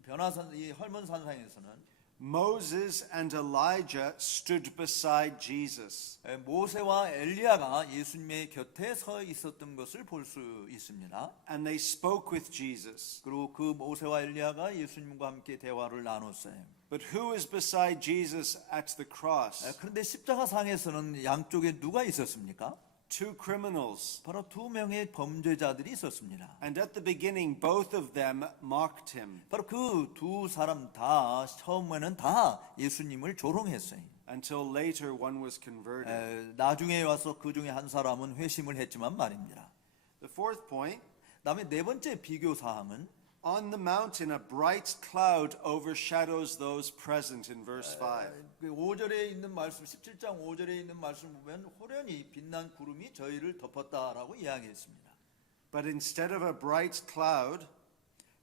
변화산 이 헐몬산상에서는 Moses and Elijah stood beside Jesus. 모세와 엘리야가 예수님의 곁에 서 있었던 것을 볼 수 있습니다. And they spoke with Jesus. 그리고 그 모세와 엘리야가 예수님과 함께 대화를 나눴어요. But who is beside Jesus at the cross? 그런데 십자가상에서는 양쪽에 누가 있었습니까? Two criminals. 바로 두 명의 범죄자들이 있었습니다. And at the beginning, both of them mocked him 바로 그 두 사람 다 처음에는 다 예수님을 조롱했어요. until later one was converted. 나중에 와서 그 중에 한 사람은 회심을 했지만 말입니다. The fourth point, 다음에 네 번째 비교 사항은 on the mountain a bright cloud overshadows those present in verse 5. 5절에 있는 말씀, 17장 5절에 있는 말씀 보면 호련히 빛난 구름이 저희를 덮었다라고 이야기했습니다. But instead of a bright cloud,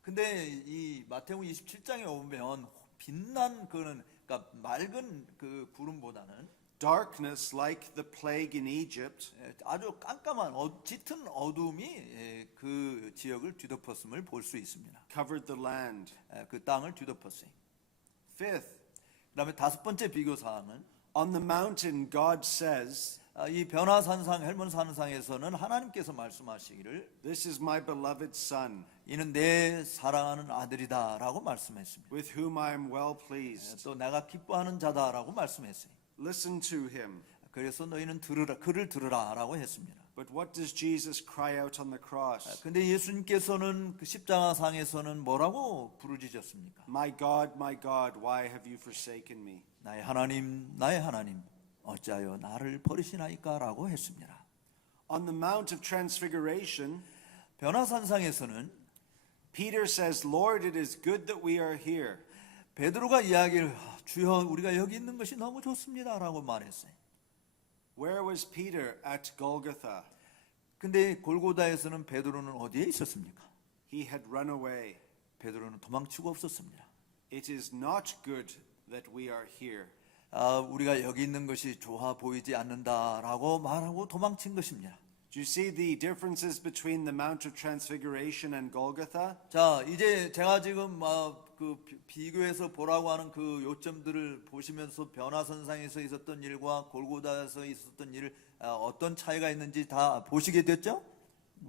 근데 이 마태복음 27장에 오면 빛난 그는 그러니까 맑은 그 구름보다는 darkness like the plague in Egypt 아주 깜깜한 짙은 어둠이 그 지역을 뒤덮었음을 볼 수 있습니다. covered the land. 그 땅을 뒤덮었어요. Fifth, 그다음에 다섯 번째 비교 사항은 on the mountain God says, 이 변화산상 헬몬산상에서는 하나님께서 말씀하시기를 this is my beloved son 이는 내 사랑하는 아들이다라고 말씀했습니다. with whom I am well pleased. 또 내가 기뻐하는 자다라고 말씀했어요. Listen to him. 그래서 너희는 들으라, 그를 들으라라고 했습니다. But what does Jesus cry out on the cross? 근데 예수님께서는 그 십자가상에서는 뭐라고 부르짖었습니까? My God, why have you forsaken me? 나의 하나님, 어찌하여 나를 버리시나이까라고 했습니다. On the Mount of Transfiguration, 변화산상에서는 Peter says, Lord, it is good that we are here. 베드로가 이야기를 주여 우리가 여기 있는 것이 너무 좋습니다라고 말했어요. Where was Peter at Golgotha? 근데 골고다에서는 베드로는 어디에 있었습니까? He had run away. 베드로는 도망치고 없었습니다. It is not good that we are here. 우리가 여기 있는 것이 좋아 보이지 않는다라고 말하고 도망친 것입니다. Do you see the differences between the Mount of Transfiguration and Golgotha? 자, 이제 제가 지금 그 비교해서 보라고 하는 그 요점들을 보시면서 변화선상에서 있었던 일과 골고다에서 있었던 일 어떤 차이가 있는지 다 보시게 됐죠?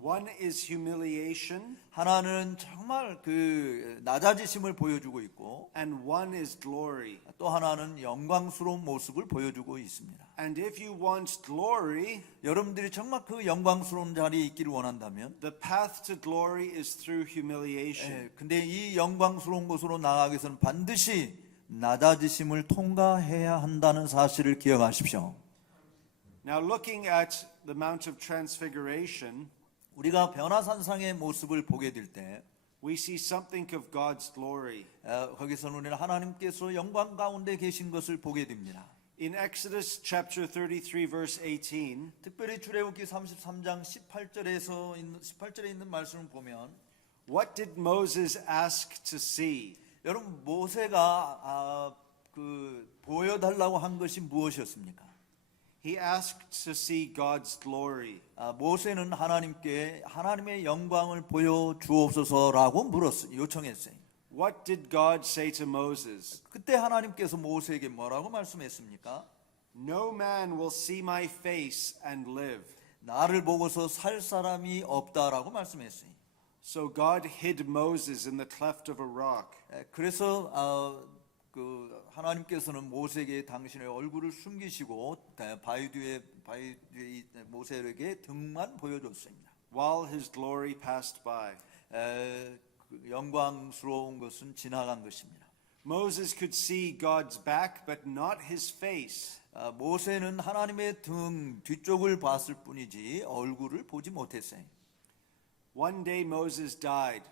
One is humiliation 하나는 정말 그 낮아지심을 보여주고 있고 and one is glory. 또 하나는 영광스러운 모습을 보여주고 있습니다. And if you want glory, 여러분들이 정말 그 영광스러운 자리에 있기를 원한다면 the path to glory is through humiliation. 근데 이 영광스러운 곳으로 나아가기 위해서는 반드시 낮아지심을 통과해야 한다는 사실을 기억하십시오. Now looking at the Mount of Transfiguration, 우리가 변화산상의 모습을 보게 될 때 we see something of God's glory. 거기서는 우리는 하나님께서 영광 가운데 계신 것을 보게 됩니다. In Exodus chapter 33 verse 18, 특별히 출애굽기 33장 18절에 있는 말씀을 보면 what did Moses ask to see? 여러분 모세가 그 보여달라고 한 것이 무엇이었습니까? He asked to see God's glory. 모세는 하나님께 하나님의 영광을 보여 주옵소서라고 요청했어요. What did God say to Moses? 그때 하나님께서 모세에게 뭐라고 말씀했습니까? No man will see my face and live. 나를 보고서 살 사람이 없다라고 말씀했어요. So God hid Moses in the cleft of a rock. 그래서 그 하나님께서는 모세에게 당신의 얼굴을 숨기시고 바위 뒤에 모세에게 등만 보여줬습니다. While his glory passed by. 그 영광스러운 것은 지나간 것입니다. Moses could see God's back but not his face. 모세는 하나님의 등 뒤쪽을 봤을 뿐이지 얼굴을 보지 못했어요. One day Moses died.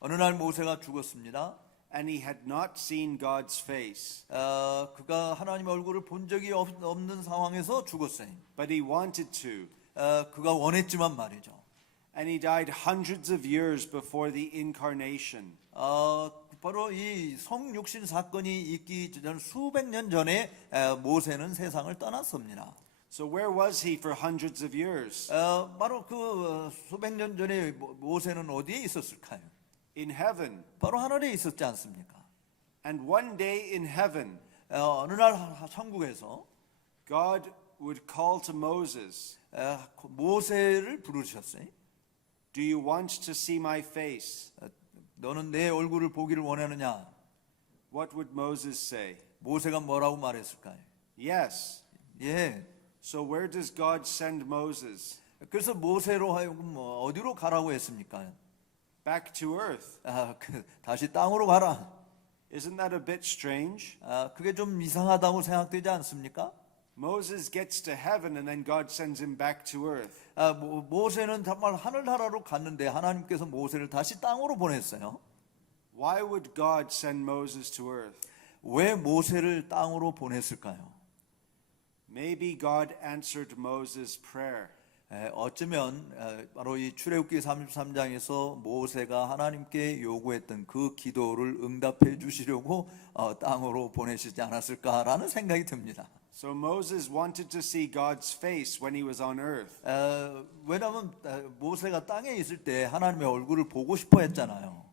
어느 날 모세가 죽었습니다. And he had not seen God's face. 그가 하나님의 얼굴을 본 적이 없는 상황에서 죽었어요. But he wanted to. 그가 원했지만 말이죠. And he died hundreds of years before the incarnation. 바로 이 성육신 사건이 있기 전 수백 년 전에 모세는 세상을 떠났습니다. So where was he for hundreds of years? 바로 그 수백 년 전에 모세는 어디에 있었을까요? In heaven. 바로 하늘에 있었지 않습니까? And one day in heaven, 어느 날 천국에서 God would call to Moses, 모세를 부르셨어요. Do you want to see my face? 너는 내 얼굴을 보기를 원하느냐? what would Moses say? 모세가 뭐라고 말했을까요? Yes. 예. So where does God send Moses? 그래서 모세로 하여금 뭐 어디로 가라고 했습니까? Back to earth. 다시 땅으로 가라. Isn't that a bit strange? 그게 좀 이상하다고 생각되지 않습니까? Moses gets to heaven and then God sends him back to earth. 모세는 정말 하늘나라로 갔는데 하나님께서 모세를 다시 땅으로 보냈어요. Why would God send Moses to earth? 왜 모세를 땅으로 보냈을까요? Maybe God answered Moses' prayer. 어쩌면 바로 이 출애굽기 33장에서 모세가 하나님께 요구했던 그 기도를 응답해 주시려고 땅으로 보내시지 않았을까라는 생각이 듭니다. So Moses wanted to see God's face when he was on earth. 왜냐하면 모세가 땅에 있을 때 하나님의 얼굴을 보고 싶어 했잖아요.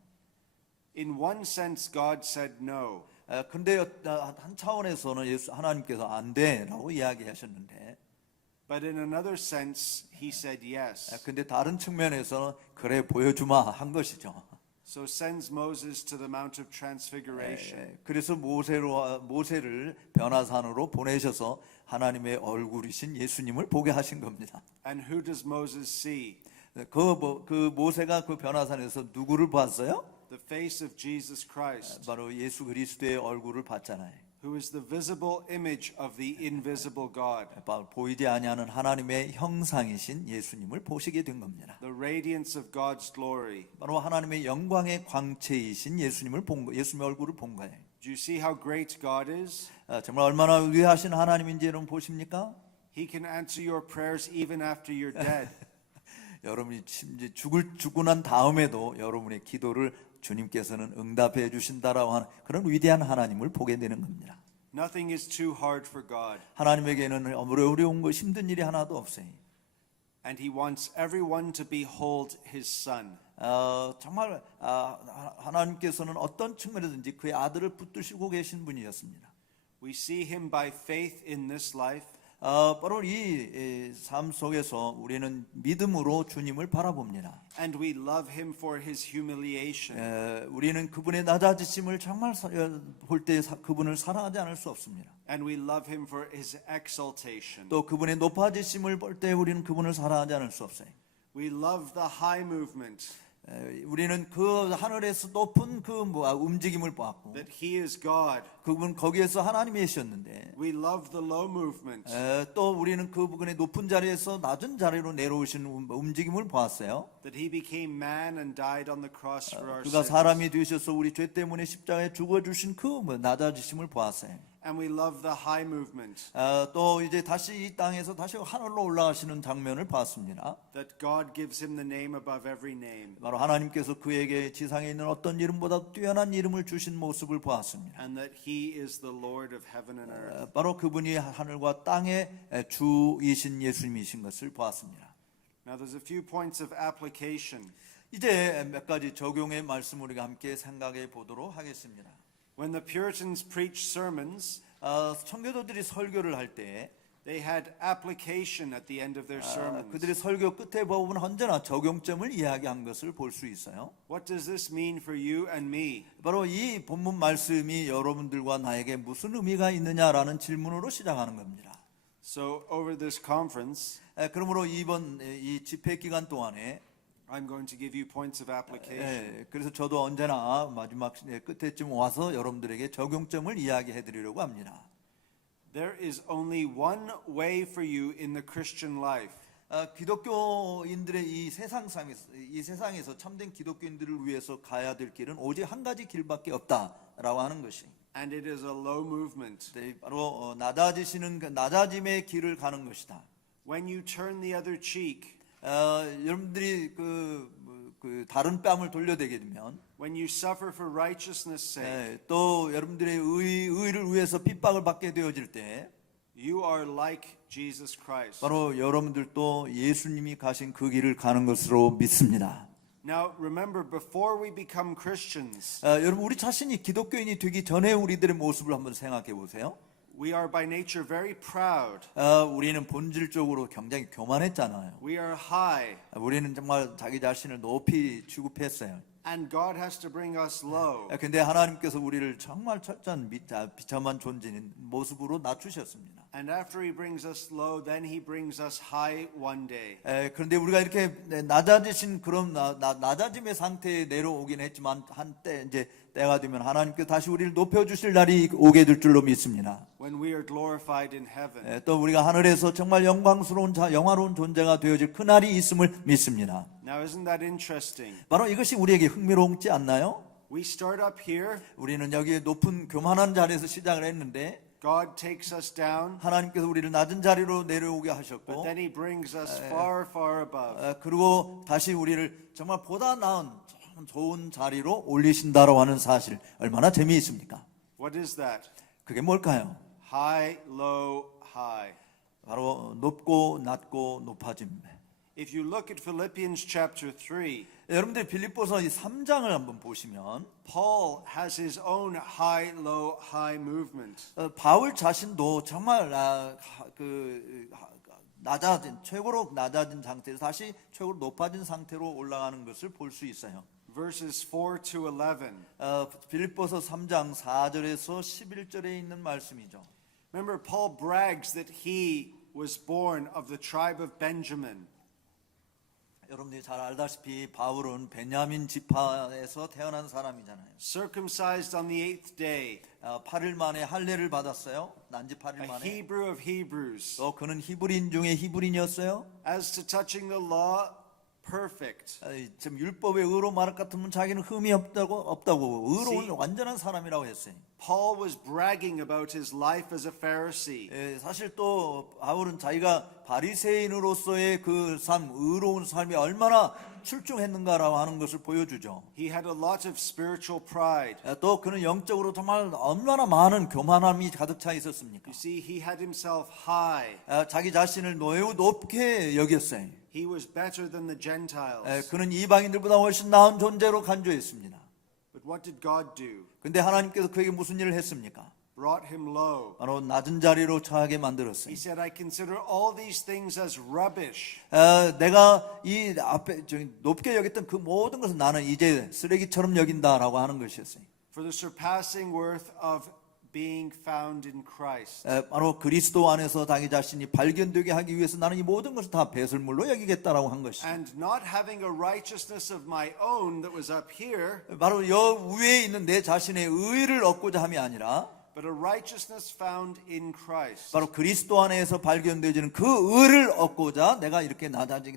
In one sense, God said no. 근데 한 차원에서는 하나님께서 안 돼라고 이야기하셨는데, But in another sense, he said yes. 근데 다른 측면에서는 그래 보여주마 한 것이죠. So sends Moses to the Mount of Transfiguration. 그래서 모세를 변화산으로 보내셔서 하나님의 얼굴이신 예수님을 보게 하신 겁니다. And who does Moses see? 그 모세가 그 변화산에서 누구를 봤어요? The face of Jesus Christ, 바로 예수 그리스도의 얼굴을 봤잖아요. who is the visible image of the invisible God. 보이지 아니하는 하나님의 형상이신 예수님을 보시게 된 겁니다. The radiance of God's glory. 바로 하나님의 영광의 광채이신 예수님의 얼굴을 본 거예요. Do you see how great God is? 정말 얼마나 위하신 하나님인지 여러분 보십니까? He can answer your prayers even after you're dead. 여러분이 심지어 죽고 난 다음에도 여러분의 기도를 주님께서는 응답해 주신다라고 하는 그런 위대한 하나님을 보게 되는 겁니다. Nothing is too hard for God. 하나님에게는 어려운 거 힘든 일이 하나도 없어요. And he wants everyone to behold his son. 정말 하나님께서는 어떤 측면에든지 그의 아들을 붙드시고 계신 분이었습니다. We see him by faith in this life. 바로 이 삶 속에서 우리는 믿음으로 주님을 바라봅니다. And we love him for his humiliation. 우리는 그분의 낮아지심을 정말 볼 때 그분을 사랑하지 않을 수 없습니다. And we love him for his exaltation. 또 그분의 높아지심을 볼 때 우리는 그분을 사랑하지 않을 수 없어요. We love the high movement. 우리는 그 하늘에서 높은 그 움직임을 보았고, That he is God. 그분 거기에서 하나님이셨는데, We love the low movement. 또 우리는 그분의 높은 자리에서 낮은 자리로 내려오신 움직임을 보았어요. That he became man and died on the cross for our 그가 sins. 사람이 되셔서 우리 죄 때문에 십자가에 죽어주신 그 낮아지심을 보았어요. And we love the high movement. 또 이제 다시 이 땅에서 다시 하늘로 올라가시는 장면을 봤습니다. That God gives him the name above every name. 바로 하나님께서 그에게 지상에 있는 어떤 이름보다 뛰어난 이름을 주신 모습을 보았습니다. And that he is the Lord of heaven and earth. 바로 그분이 하늘과 땅의 주이신 예수님이신 것을 보았습니다. Now there's a few points of application. 이제 몇 가지 적용의 말씀을 우리가 함께 생각해 보도록 하겠습니다. When the Puritans preached sermons, 청교도들이 설교를 할 때 they had application at the end of their sermons. 그들의 설교 끝에 보면 언제나 적용점을 이야기한 것을 볼 수 있어요. What does this mean for you and me? 바로 이 본문 말씀이 여러분들과 나에게 무슨 의미가 있느냐라는 질문으로 시작하는 겁니다. So over this conference, 그러므로 이번 이 집회 기간 동안에 I'm going to give you points of application. 그래서 저도 언제나 마지막 끝에쯤 와서 여러분들에게 적용점을 이야기해 드리려고 합니다. There is only one way for you in the Christian life. 기독교인들의 이 세상에서 참된 기독교인들을 위해서 가야 될 길은 오직 한 가지 길밖에 없다라고 하는 것이. And it is a low movement. 바로 낮아지시는 그 낮아짐의 길을 가는 것이다. When you turn the other cheek, 여러분들이 그 다른 뺨을 돌려대게 되면, when you suffer for righteousness' sake, 또 여러분들의 의를 위해서 핍박을 받게 되어질 때, you are like Jesus Christ. 바로 여러분들도 예수님이 가신 그 길을 가는 것으로 믿습니다. Now remember, before we become Christians, 여러분 우리 자신이 기독교인이 되기 전에 우리들의 모습을 한번 생각해 보세요. We are by nature very proud. 우리는 본질적으로 굉장히 교만했잖아요. We are high. 우리는 정말 자기 자신을 높이 취급했어요. And God has to bring us low. 근데 하나님께서 우리를 정말 철저한 비참한 존재인 모습으로 낮추셨습니다. And after he brings us low, then he brings us high one day. 그런데 우리가 이렇게 낮아지신 그런 낮아짐의 상태에 내려오긴 했지만 한때 이제 때가 되면 하나님께서 다시 우리를 높여주실 날이 오게 될 줄로 믿습니다. When we are glorified in heaven. 또 우리가 하늘에서 정말 영광스러운 영화로운 존재가 되어질 그 날이 있음을 믿습니다. Now isn't that interesting? 바로 이것이 우리에게 흥미롭지 않나요? We start up here. 우리는 여기 높은 교만한 자리에서 시작을 했는데 God takes us down. 하나님께서 우리를 낮은 자리로 내려오게 하셨고 But then he brings us far, far above. 그리고 다시 우리를 정말 보다 나은 참 좋은 자리로 올리신다라고 하는 사실 얼마나 재미있습니까? What is that? 그게 뭘까요? High, low, high. 바로 높고 낮고 높아짐. If you look at Philippians chapter 3, 여러분들 빌립보서 이 3장을 한번 보시면 Paul has his own high, low, high movement. 바울 자신도 정말 낮아진 최고로 낮아진 상태에서 다시 최고로 높아진 상태로 올라가는 것을 볼 수 있어요. Verses 4 to 11. 빌립보서 3장 4절에서 11절에 있는 말씀이죠. Remember, Paul brags that he was born of the tribe of Benjamin. 여러분들이 잘 알다시피 바울은 베냐민 지파에서 태어난 사람이잖아요. Circumcised on the 8th day. 8일 만에 할례를 받았어요. 난지 8일 A 만에. Hebrew of Hebrews. 또 그는 히브리인 중에 히브리인이었어요. As to touching the law, perfect. 지금 율법의 의로 말할 것 같으면 자기는 흠이 없다고 의로운 완전한 사람이라고 했어요. Paul was bragging about his life as a Pharisee. 사실 또 바울은 자기가 바리새인으로서의 그 삶, 의로운 삶이 얼마나 출중했는가라고 하는 것을 보여주죠. He had a lot of spiritual pride. 또 그는 영적으로 정말 얼마나 많은 교만함이 가득 차 있었습니까? You see, he had himself high. 자기 자신을 매우 높게 여겼어요. He was better than the Gentiles. 그는 이방인들보다 훨씬 나은 존재로 간주했습니다. But what did God do? 근데 하나님께서 그에게 무슨 일을 했습니까? Brought him low. 바로 낮은 자리로 처하게 만들었어요. He said, I consider all these things as rubbish. 내가 이 앞에 높게 여겼던 그 모든 것을 나는 이제 쓰레기처럼 여긴다라고 하는 것이었어요. For the surpassing worth of being found in Christ. 바로 그리스도 안에서 자기 자신이 발견되게 하기 위해서 나는 이 모든 것을 다 배설물로 여기겠다라고 한 것이죠. And not having a righteousness of my own that was up here, 바로 여 위에 있는 내 자신의 의를 얻고자 함이 아니라 but a righteousness found in Christ. 바로 그리스도 안에서 발견되어지는 그 의를 얻고자 내가 이렇게 낮아진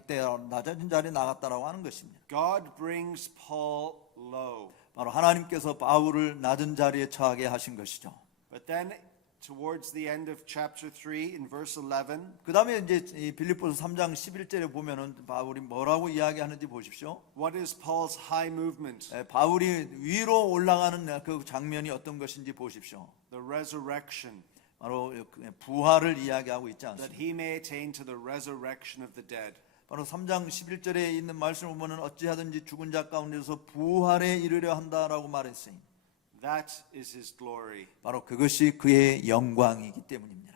자리에 나갔다라고 하는 것입니다. God brings Paul low. 바로 하나님께서 바울을 낮은 자리에 처하게 하신 것이죠. But then towards the end of chapter 3 in verse 11, 그다음에 이제 이 빌립보서 3장 11절에 보면은 바울이 뭐라고 이야기하는지 보십시오. what is Paul's high movement? 바울이 위로 올라가는 그 장면이 어떤 것인지 보십시오. The resurrection, 바로 부활을 이야기하고 있지 that 않습니까? he may attain to the resurrection of the dead. 바로 3장 11절에 있는 말씀을 보면은 어찌하든지 죽은 자 가운데서 부활에 이르려 한다라고 말했어요. That is his glory. 바로 그것이 그의 영광이기 때문입니다.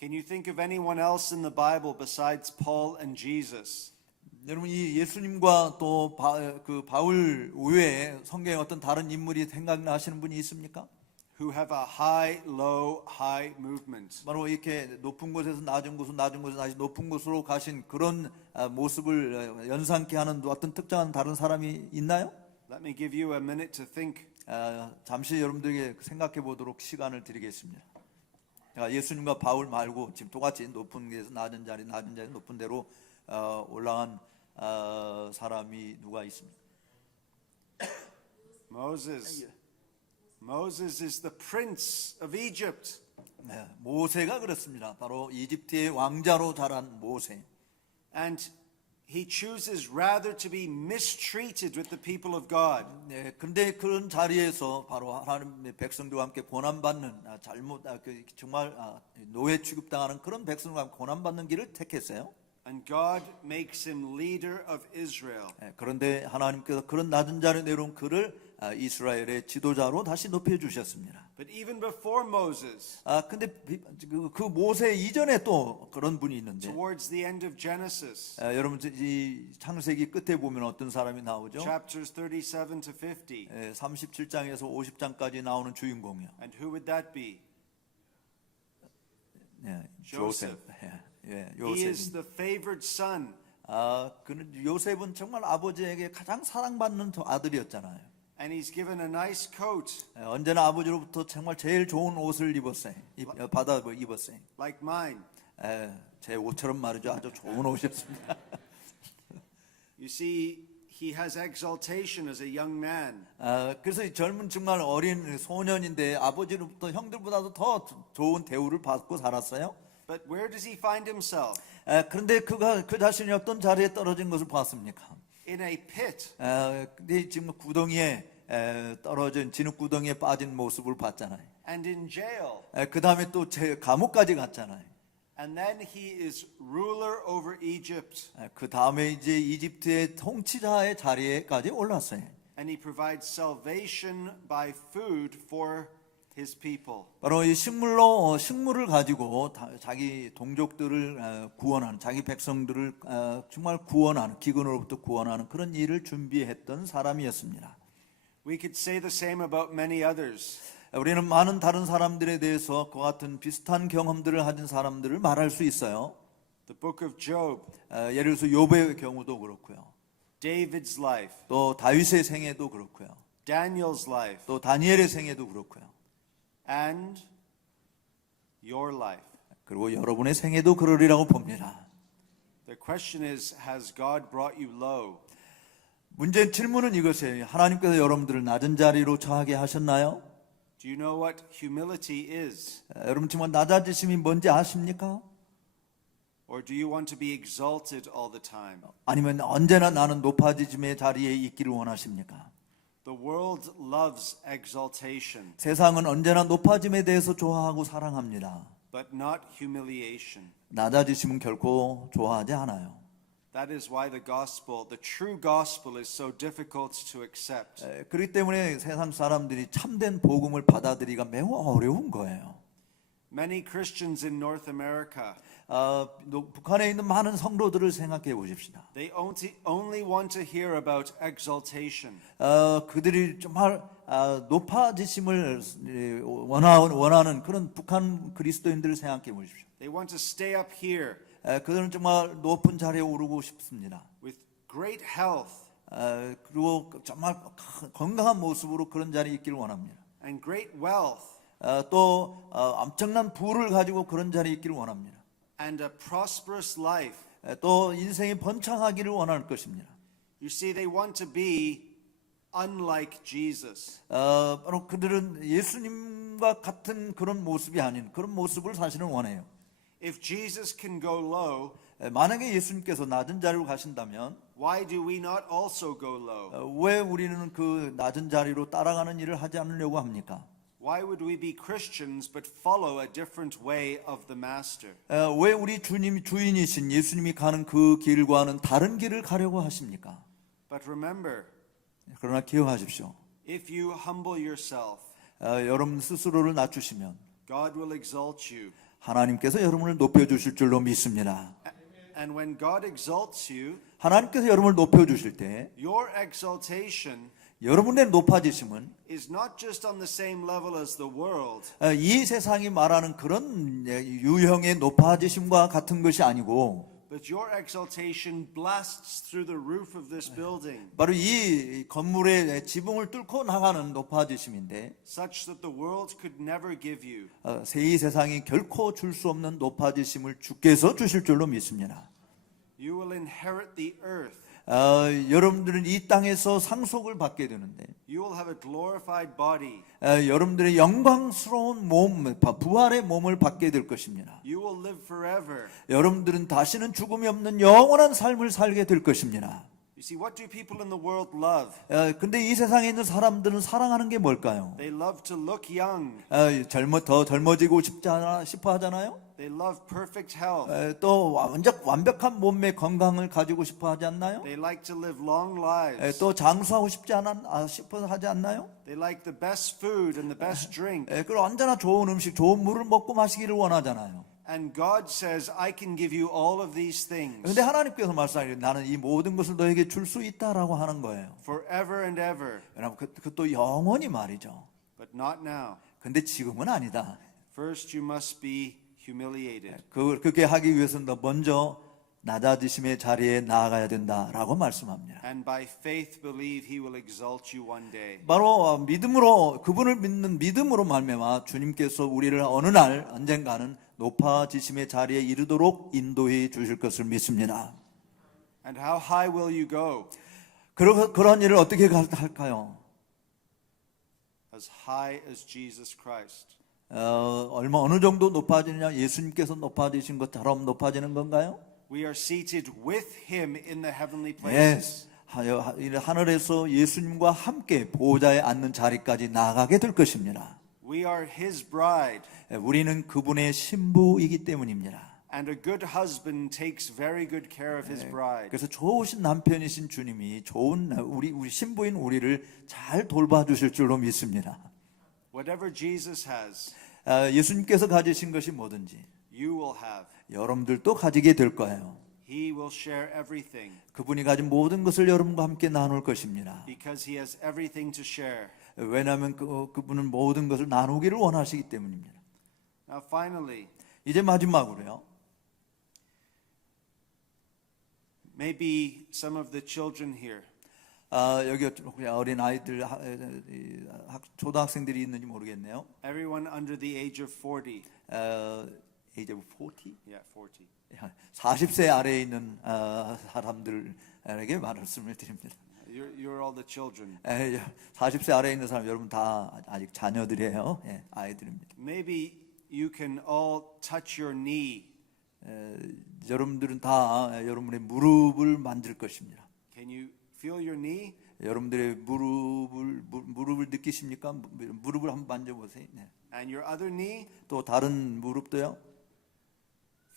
Can you think of anyone else in the Bible besides Paul and Jesus? 여러분 이 예수님과 또 그 바울 외에 성경에 어떤 다른 인물이 생각나시는 분이 있습니까? Who have a high, low, high movement. 바로 이렇게 높은 곳에서 낮은 곳으로 낮은 곳에서 다시 높은 곳으로 가신 그런 모습을 연상케 하는 어떤 특정한 다른 사람이 있나요? Let me give you a minute to think. 잠시 여러분들에게 생각해 보도록 시간을 드리겠습니다. 예수님과 바울 말고 지금 똑같이 높은 데서 낮은 자리 높은 데로 올라간 사람이 누가 있습니까? Moses. Moses is the prince of Egypt. 모세가 그렇습니다. 바로 이집트의 왕자로 자란 모세. And he chooses rather to be mistreated with the people of God. 그런데 그런 자리에서 바로 하나님의 백성들과 함께 고난받는 정말 노예 취급당하는 그런 백성들과 고난받는 길을 택했어요. And God makes him leader of Israel. 그런데 하나님께서 그런 낮은 자리에 내려온 그를 이스라엘의 지도자로 다시 높여주셨습니다. But even before Moses, 근데 그 모세 이전에 또 그런 분이 있는데 towards the end of Genesis, 여러분 이 창세기 끝에 보면 어떤 사람이 나오죠? chapters 37 to 50. 37장에서 50장까지 나오는 주인공이요. And who would that be? 요셉. He 요셉. is the favored son. 그는 요셉은 정말 아버지에게 가장 사랑받는 아들이었잖아요. And he's given a nice coat, 언제나 아버지로부터 정말 제일 좋은 옷을 받아 입었어요. like mine. 제 옷처럼 말이죠. 아주 좋은 옷이었습니다. You see, he has exaltation as a young man. 그래서 이 젊은 정말 어린 소년인데 아버지로부터 형들보다도 더 좋은 대우를 받고 살았어요. But where does he find himself? 그런데 그가 그 자신이 어떤 자리에 떨어진 것을 봤습니까? In a pit. 근데 지금 구덩이에 떨어진 진흙 구덩이에 빠진 모습을 봤잖아요. And in jail. 그 다음에 또 감옥까지 갔잖아요. And then he is ruler over Egypt. 그 다음에 이제 이집트의 통치자의 자리에까지 올랐어요. And he provides salvation by food for his people. 바로 이 식물을 가지고 자기 동족들을 구원하는, 자기 백성들을 정말 구원하는, 기근으로부터 구원하는 그런 일을 준비했던 사람이었습니다. We could say the same about many others. 우리는 많은 다른 사람들에 대해서 그와 같은 비슷한 경험들을 가진 사람들을 말할 수 있어요. The book of Job, 예를 들어서 욥의 경우도 그렇고요. David's life, 또 다윗의 생애도 그렇고요. Daniel's life, 또 다니엘의 생애도 그렇고요. and your life. 그리고 여러분의 생애도 그러리라고 봅니다. The question is, has God brought you low? 질문은 이것이에요. 하나님께서 여러분들을 낮은 자리로 처하게 하셨나요? Do you know what humility is? 여러분 정말 낮아지심이 뭔지 아십니까? Or do you want to be exalted all the time? 아니면 언제나 나는 높아지심의 자리에 있기를 원하십니까? The world loves exaltation, 세상은 언제나 높아짐에 대해서 좋아하고 사랑합니다. but not humiliation. 낮아지심은 결코 좋아하지 않아요. That is why the gospel, the true gospel, is so difficult to accept. 그렇기 때문에 세상 사람들이 참된 복음을 받아들이기가 매우 어려운 거예요. Many Christians in North America, 북한에 있는 많은 성도들을 생각해 보십시다. they only want to hear about exaltation. 그들이 정말 높아지심을 원하는 그런 북한 그리스도인들을 생각해 보십시오. They want to stay up here 그들은 정말 높은 자리에 오르고 싶습니다. with great health 그리고 정말 건강한 모습으로 그런 자리에 있기를 원합니다. and great wealth 또 엄청난 부를 가지고 그런 자리에 있기를 원합니다. and a prosperous life. 또 인생이 번창하기를 원할 것입니다. You see, they want to be unlike Jesus. 바로 그들은 예수님과 같은 그런 모습이 아닌 그런 모습을 사실은 원해요. If Jesus can go low, 만약에 예수님께서 낮은 자리로 가신다면 why do we not also go low? 왜 우리는 그 낮은 자리로 따라가는 일을 하지 않으려고 합니까? Why would we be Christians but follow a different way of the Master? 왜 우리 주인이신 예수님이 가는 그 길과는 다른 길을 가려고 하십니까? But remember, 그러나 기억하십시오. if you humble yourself, 여러분 스스로를 낮추시면 God will exalt you. 하나님께서 여러분을 높여주실 줄로 믿습니다. And when God exalts you, 하나님께서 여러분을 높여주실 때 your exaltation 여러분의 높아지심은 is not just on the same level as the world, 이 세상이 말하는 그런 유형의 높아지심과 같은 것이 아니고 but your exaltation blasts through the roof of this building, 바로 이 건물의 지붕을 뚫고 나가는 높아지심인데 such that the world could never give you. 이 세상이 결코 줄 수 없는 높아지심을 주께서 주실 줄로 믿습니다. You will inherit the earth. 여러분들은 이 땅에서 상속을 받게 되는데 You will have a glorified body. 여러분들의 영광스러운 몸, 부활의 몸을 받게 될 것입니다. You will live forever. 여러분들은 다시는 죽음이 없는 영원한 삶을 살게 될 것입니다. You see, what do people in the world love? 근데 이 세상에 있는 사람들은 사랑하는 게 뭘까요? They love to look young. 더 젊어지고 싶어 하잖아요. They love perfect health. 또 완벽한 몸매 건강을 가지고 싶어 하지 않나요? They like to live long lives. 또 장수하고 싶어 하지 않나요? They like the best food and the best drink. 그리고 언제나 좋은 음식, 좋은 물을 먹고 마시기를 원하잖아요. And God says, I can give you all of these things. 그런데 하나님께서 말씀하시기를 나는 이 모든 것을 너에게 줄 수 있다라고 하는 거예요. Forever and ever. 여러분 그것도 영원히 말이죠. But not now. 근데 지금은 아니다. First you must be humiliated. 그렇게 하기 위해서는 너 먼저 낮아지심의 자리에 나아가야 된다라고 말씀합니다. And by faith believe he will exalt you one day. 바로 믿음으로 그분을 믿는 믿음으로 말미암아 주님께서 우리를 어느 날 언젠가는 높아지심의 자리에 이르도록 인도해 주실 것을 믿습니다. And how high will you go? 그런 일을 어떻게 할까요? As high as Jesus Christ. 어느 정도 높아지느냐? 예수님께서 높아지신 것처럼 높아지는 건가요? We are seated with him in the heavenly places. Yes. 하늘에서 예수님과 함께 보좌에 앉는 자리까지 나아가게 될 것입니다. We are his bride. 우리는 그분의 신부이기 때문입니다. And a good husband takes very good care of his bride. 그래서 좋으신 남편이신 주님이 좋은 우리 신부인 우리를 잘 돌봐주실 줄로 믿습니다. Whatever Jesus has, 예수님께서 가지신 것이 뭐든지 you will have. 여러분들도 가지게 될 거예요. He will share everything. 그분이 가진 모든 것을 여러분과 함께 나눌 것입니다. Because he has everything to share. 왜냐하면 그분은 모든 것을 나누기를 원하시기 때문입니다. Now finally, 이제 마지막으로요. maybe some of the children here. 여기 어린 아이들 초등학생들이 있는지 모르겠네요. Everyone under the age of 40. age of 40? Yeah, 40. 40세 아래에 있는 사람들에게 말씀을 드립니다. You're all the children. 40세 아래에 있는 사람 여러분 다 아직 자녀들이에요. 아이들입니다. Maybe you can all touch your knee. 여러분들은 다 여러분의 무릎을 만질 것입니다. Can you feel your knee? 여러분들의 무릎을 느끼십니까? 무릎을 한번 만져보세요. 네. And your other knee? 또 다른 무릎도요.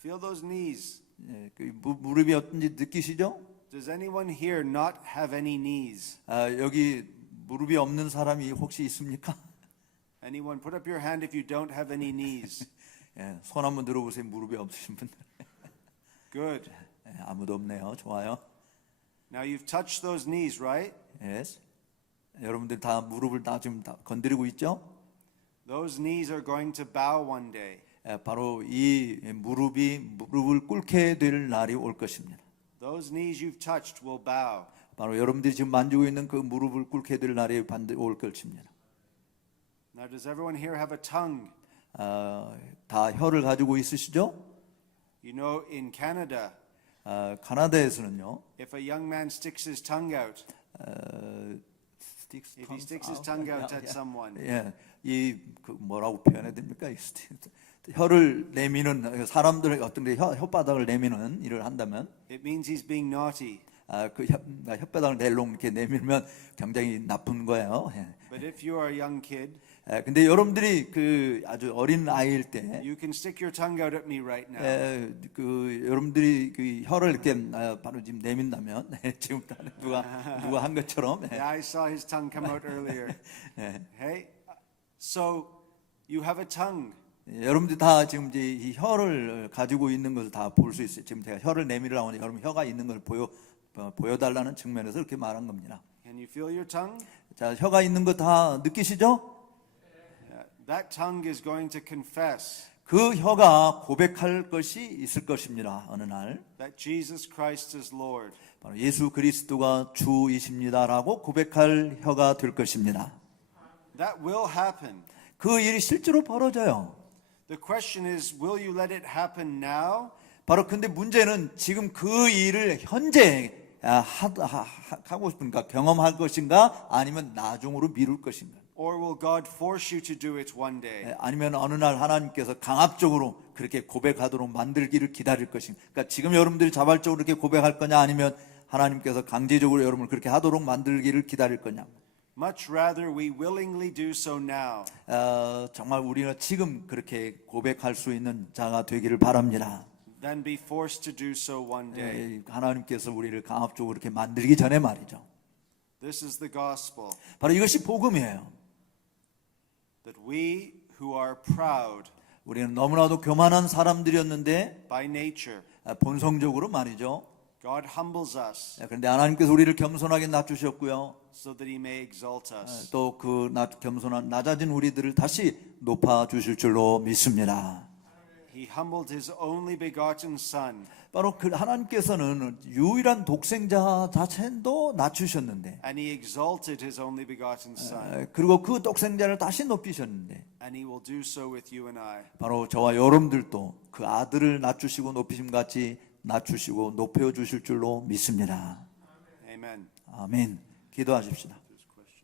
Feel those knees. 네, 그 무릎이 어떤지 느끼시죠? Does anyone here not have any knees? 여기 무릎이 없는 사람이 혹시 있습니까? Anyone put up your hand if you don't have any knees. 손 한번 들어보세요. 무릎이 없으신 분들. Good. 아무도 없네요. 좋아요. Now you've touched those knees, right? Yes. 여러분들 다 무릎을 다 지금 다 건드리고 있죠? Those knees are going to bow one day. 바로 이 무릎을 꿇게 될 날이 올 것입니다. Those knees you've touched will bow. 바로 여러분들이 지금 만지고 있는 그 무릎을 꿇게 될 날이 올 것입니다. Now does everyone here have a tongue? 다 혀를 가지고 있으시죠? You know, in Canada, 카나다에서는요. if a young man sticks his tongue out, if he sticks his tongue out at someone, 그 뭐라고 표현해야 됩니까? 혀를 내미는 사람들의 어떤 혓바닥을 내미는 일을 한다면, it means he's being naughty. 그 혓바닥을 낼롱 이렇게 내밀면 굉장히 나쁜 거예요. But if you are a young kid, 근데 여러분들이 그 아주 어린 아이일 때, you can stick your tongue out at me right now. 그 여러분들이 그 혀를 이렇게 바로 지금 내민다면, 지금 누가 한 것처럼. Yeah, I saw his tongue come out earlier. Hey, so you have a tongue. 여러분들 다 지금 이제 이 혀를 가지고 있는 것을 다 볼 수 있어요. 지금 제가 혀를 내밀으라고 하니 여러분 혀가 있는 걸 보여달라는 측면에서 이렇게 말한 겁니다. Can you feel your tongue? 자, 혀가 있는 거 다 느끼시죠? Yeah, that tongue is going to confess 그 혀가 고백할 것이 있을 것입니다. 어느 날 that Jesus Christ is Lord. 바로 예수 그리스도가 주이십니다라고 고백할 혀가 될 것입니다. That will happen. 그 일이 실제로 벌어져요. The question is, will you let it happen now? 바로 근데 문제는 지금 그 일을 현재 하고 싶은가, 경험할 것인가, 아니면 나중으로 미룰 것인가. Or will God force you to do it one day? 아니면 어느 날 하나님께서 강압적으로 그렇게 고백하도록 만들기를 기다릴 것인가. 그러니까 지금 여러분들이 자발적으로 그렇게 고백할 거냐, 아니면 하나님께서 강제적으로 여러분을 그렇게 하도록 만들기를 기다릴 거냐. Much rather we willingly do so now 정말 우리가 지금 그렇게 고백할 수 있는 자가 되기를 바랍니다. than be forced to do so one day. 하나님께서 우리를 강압적으로 이렇게 만들기 전에 말이죠. This is the gospel, 바로 이것이 복음이에요. that we who are proud 우리는 너무나도 교만한 사람들이었는데 by nature, 본성적으로 말이죠. God humbles us 그런데 하나님께서 우리를 겸손하게 낮추셨고요. so that he may exalt us. 또 그 겸손한 낮아진 우리들을 다시 높아 주실 줄로 믿습니다. He humbled his only begotten son 바로 그 하나님께서는 유일한 독생자 자체도 낮추셨는데, and he exalted his only begotten son 그리고 그 독생자를 다시 높이셨는데, and he will do so with you and I. 바로 저와 여러분들도 그 아들을 낮추시고 높이심 같이 낮추시고 높여 주실 줄로 믿습니다. Amen. 아멘. 기도하십시다.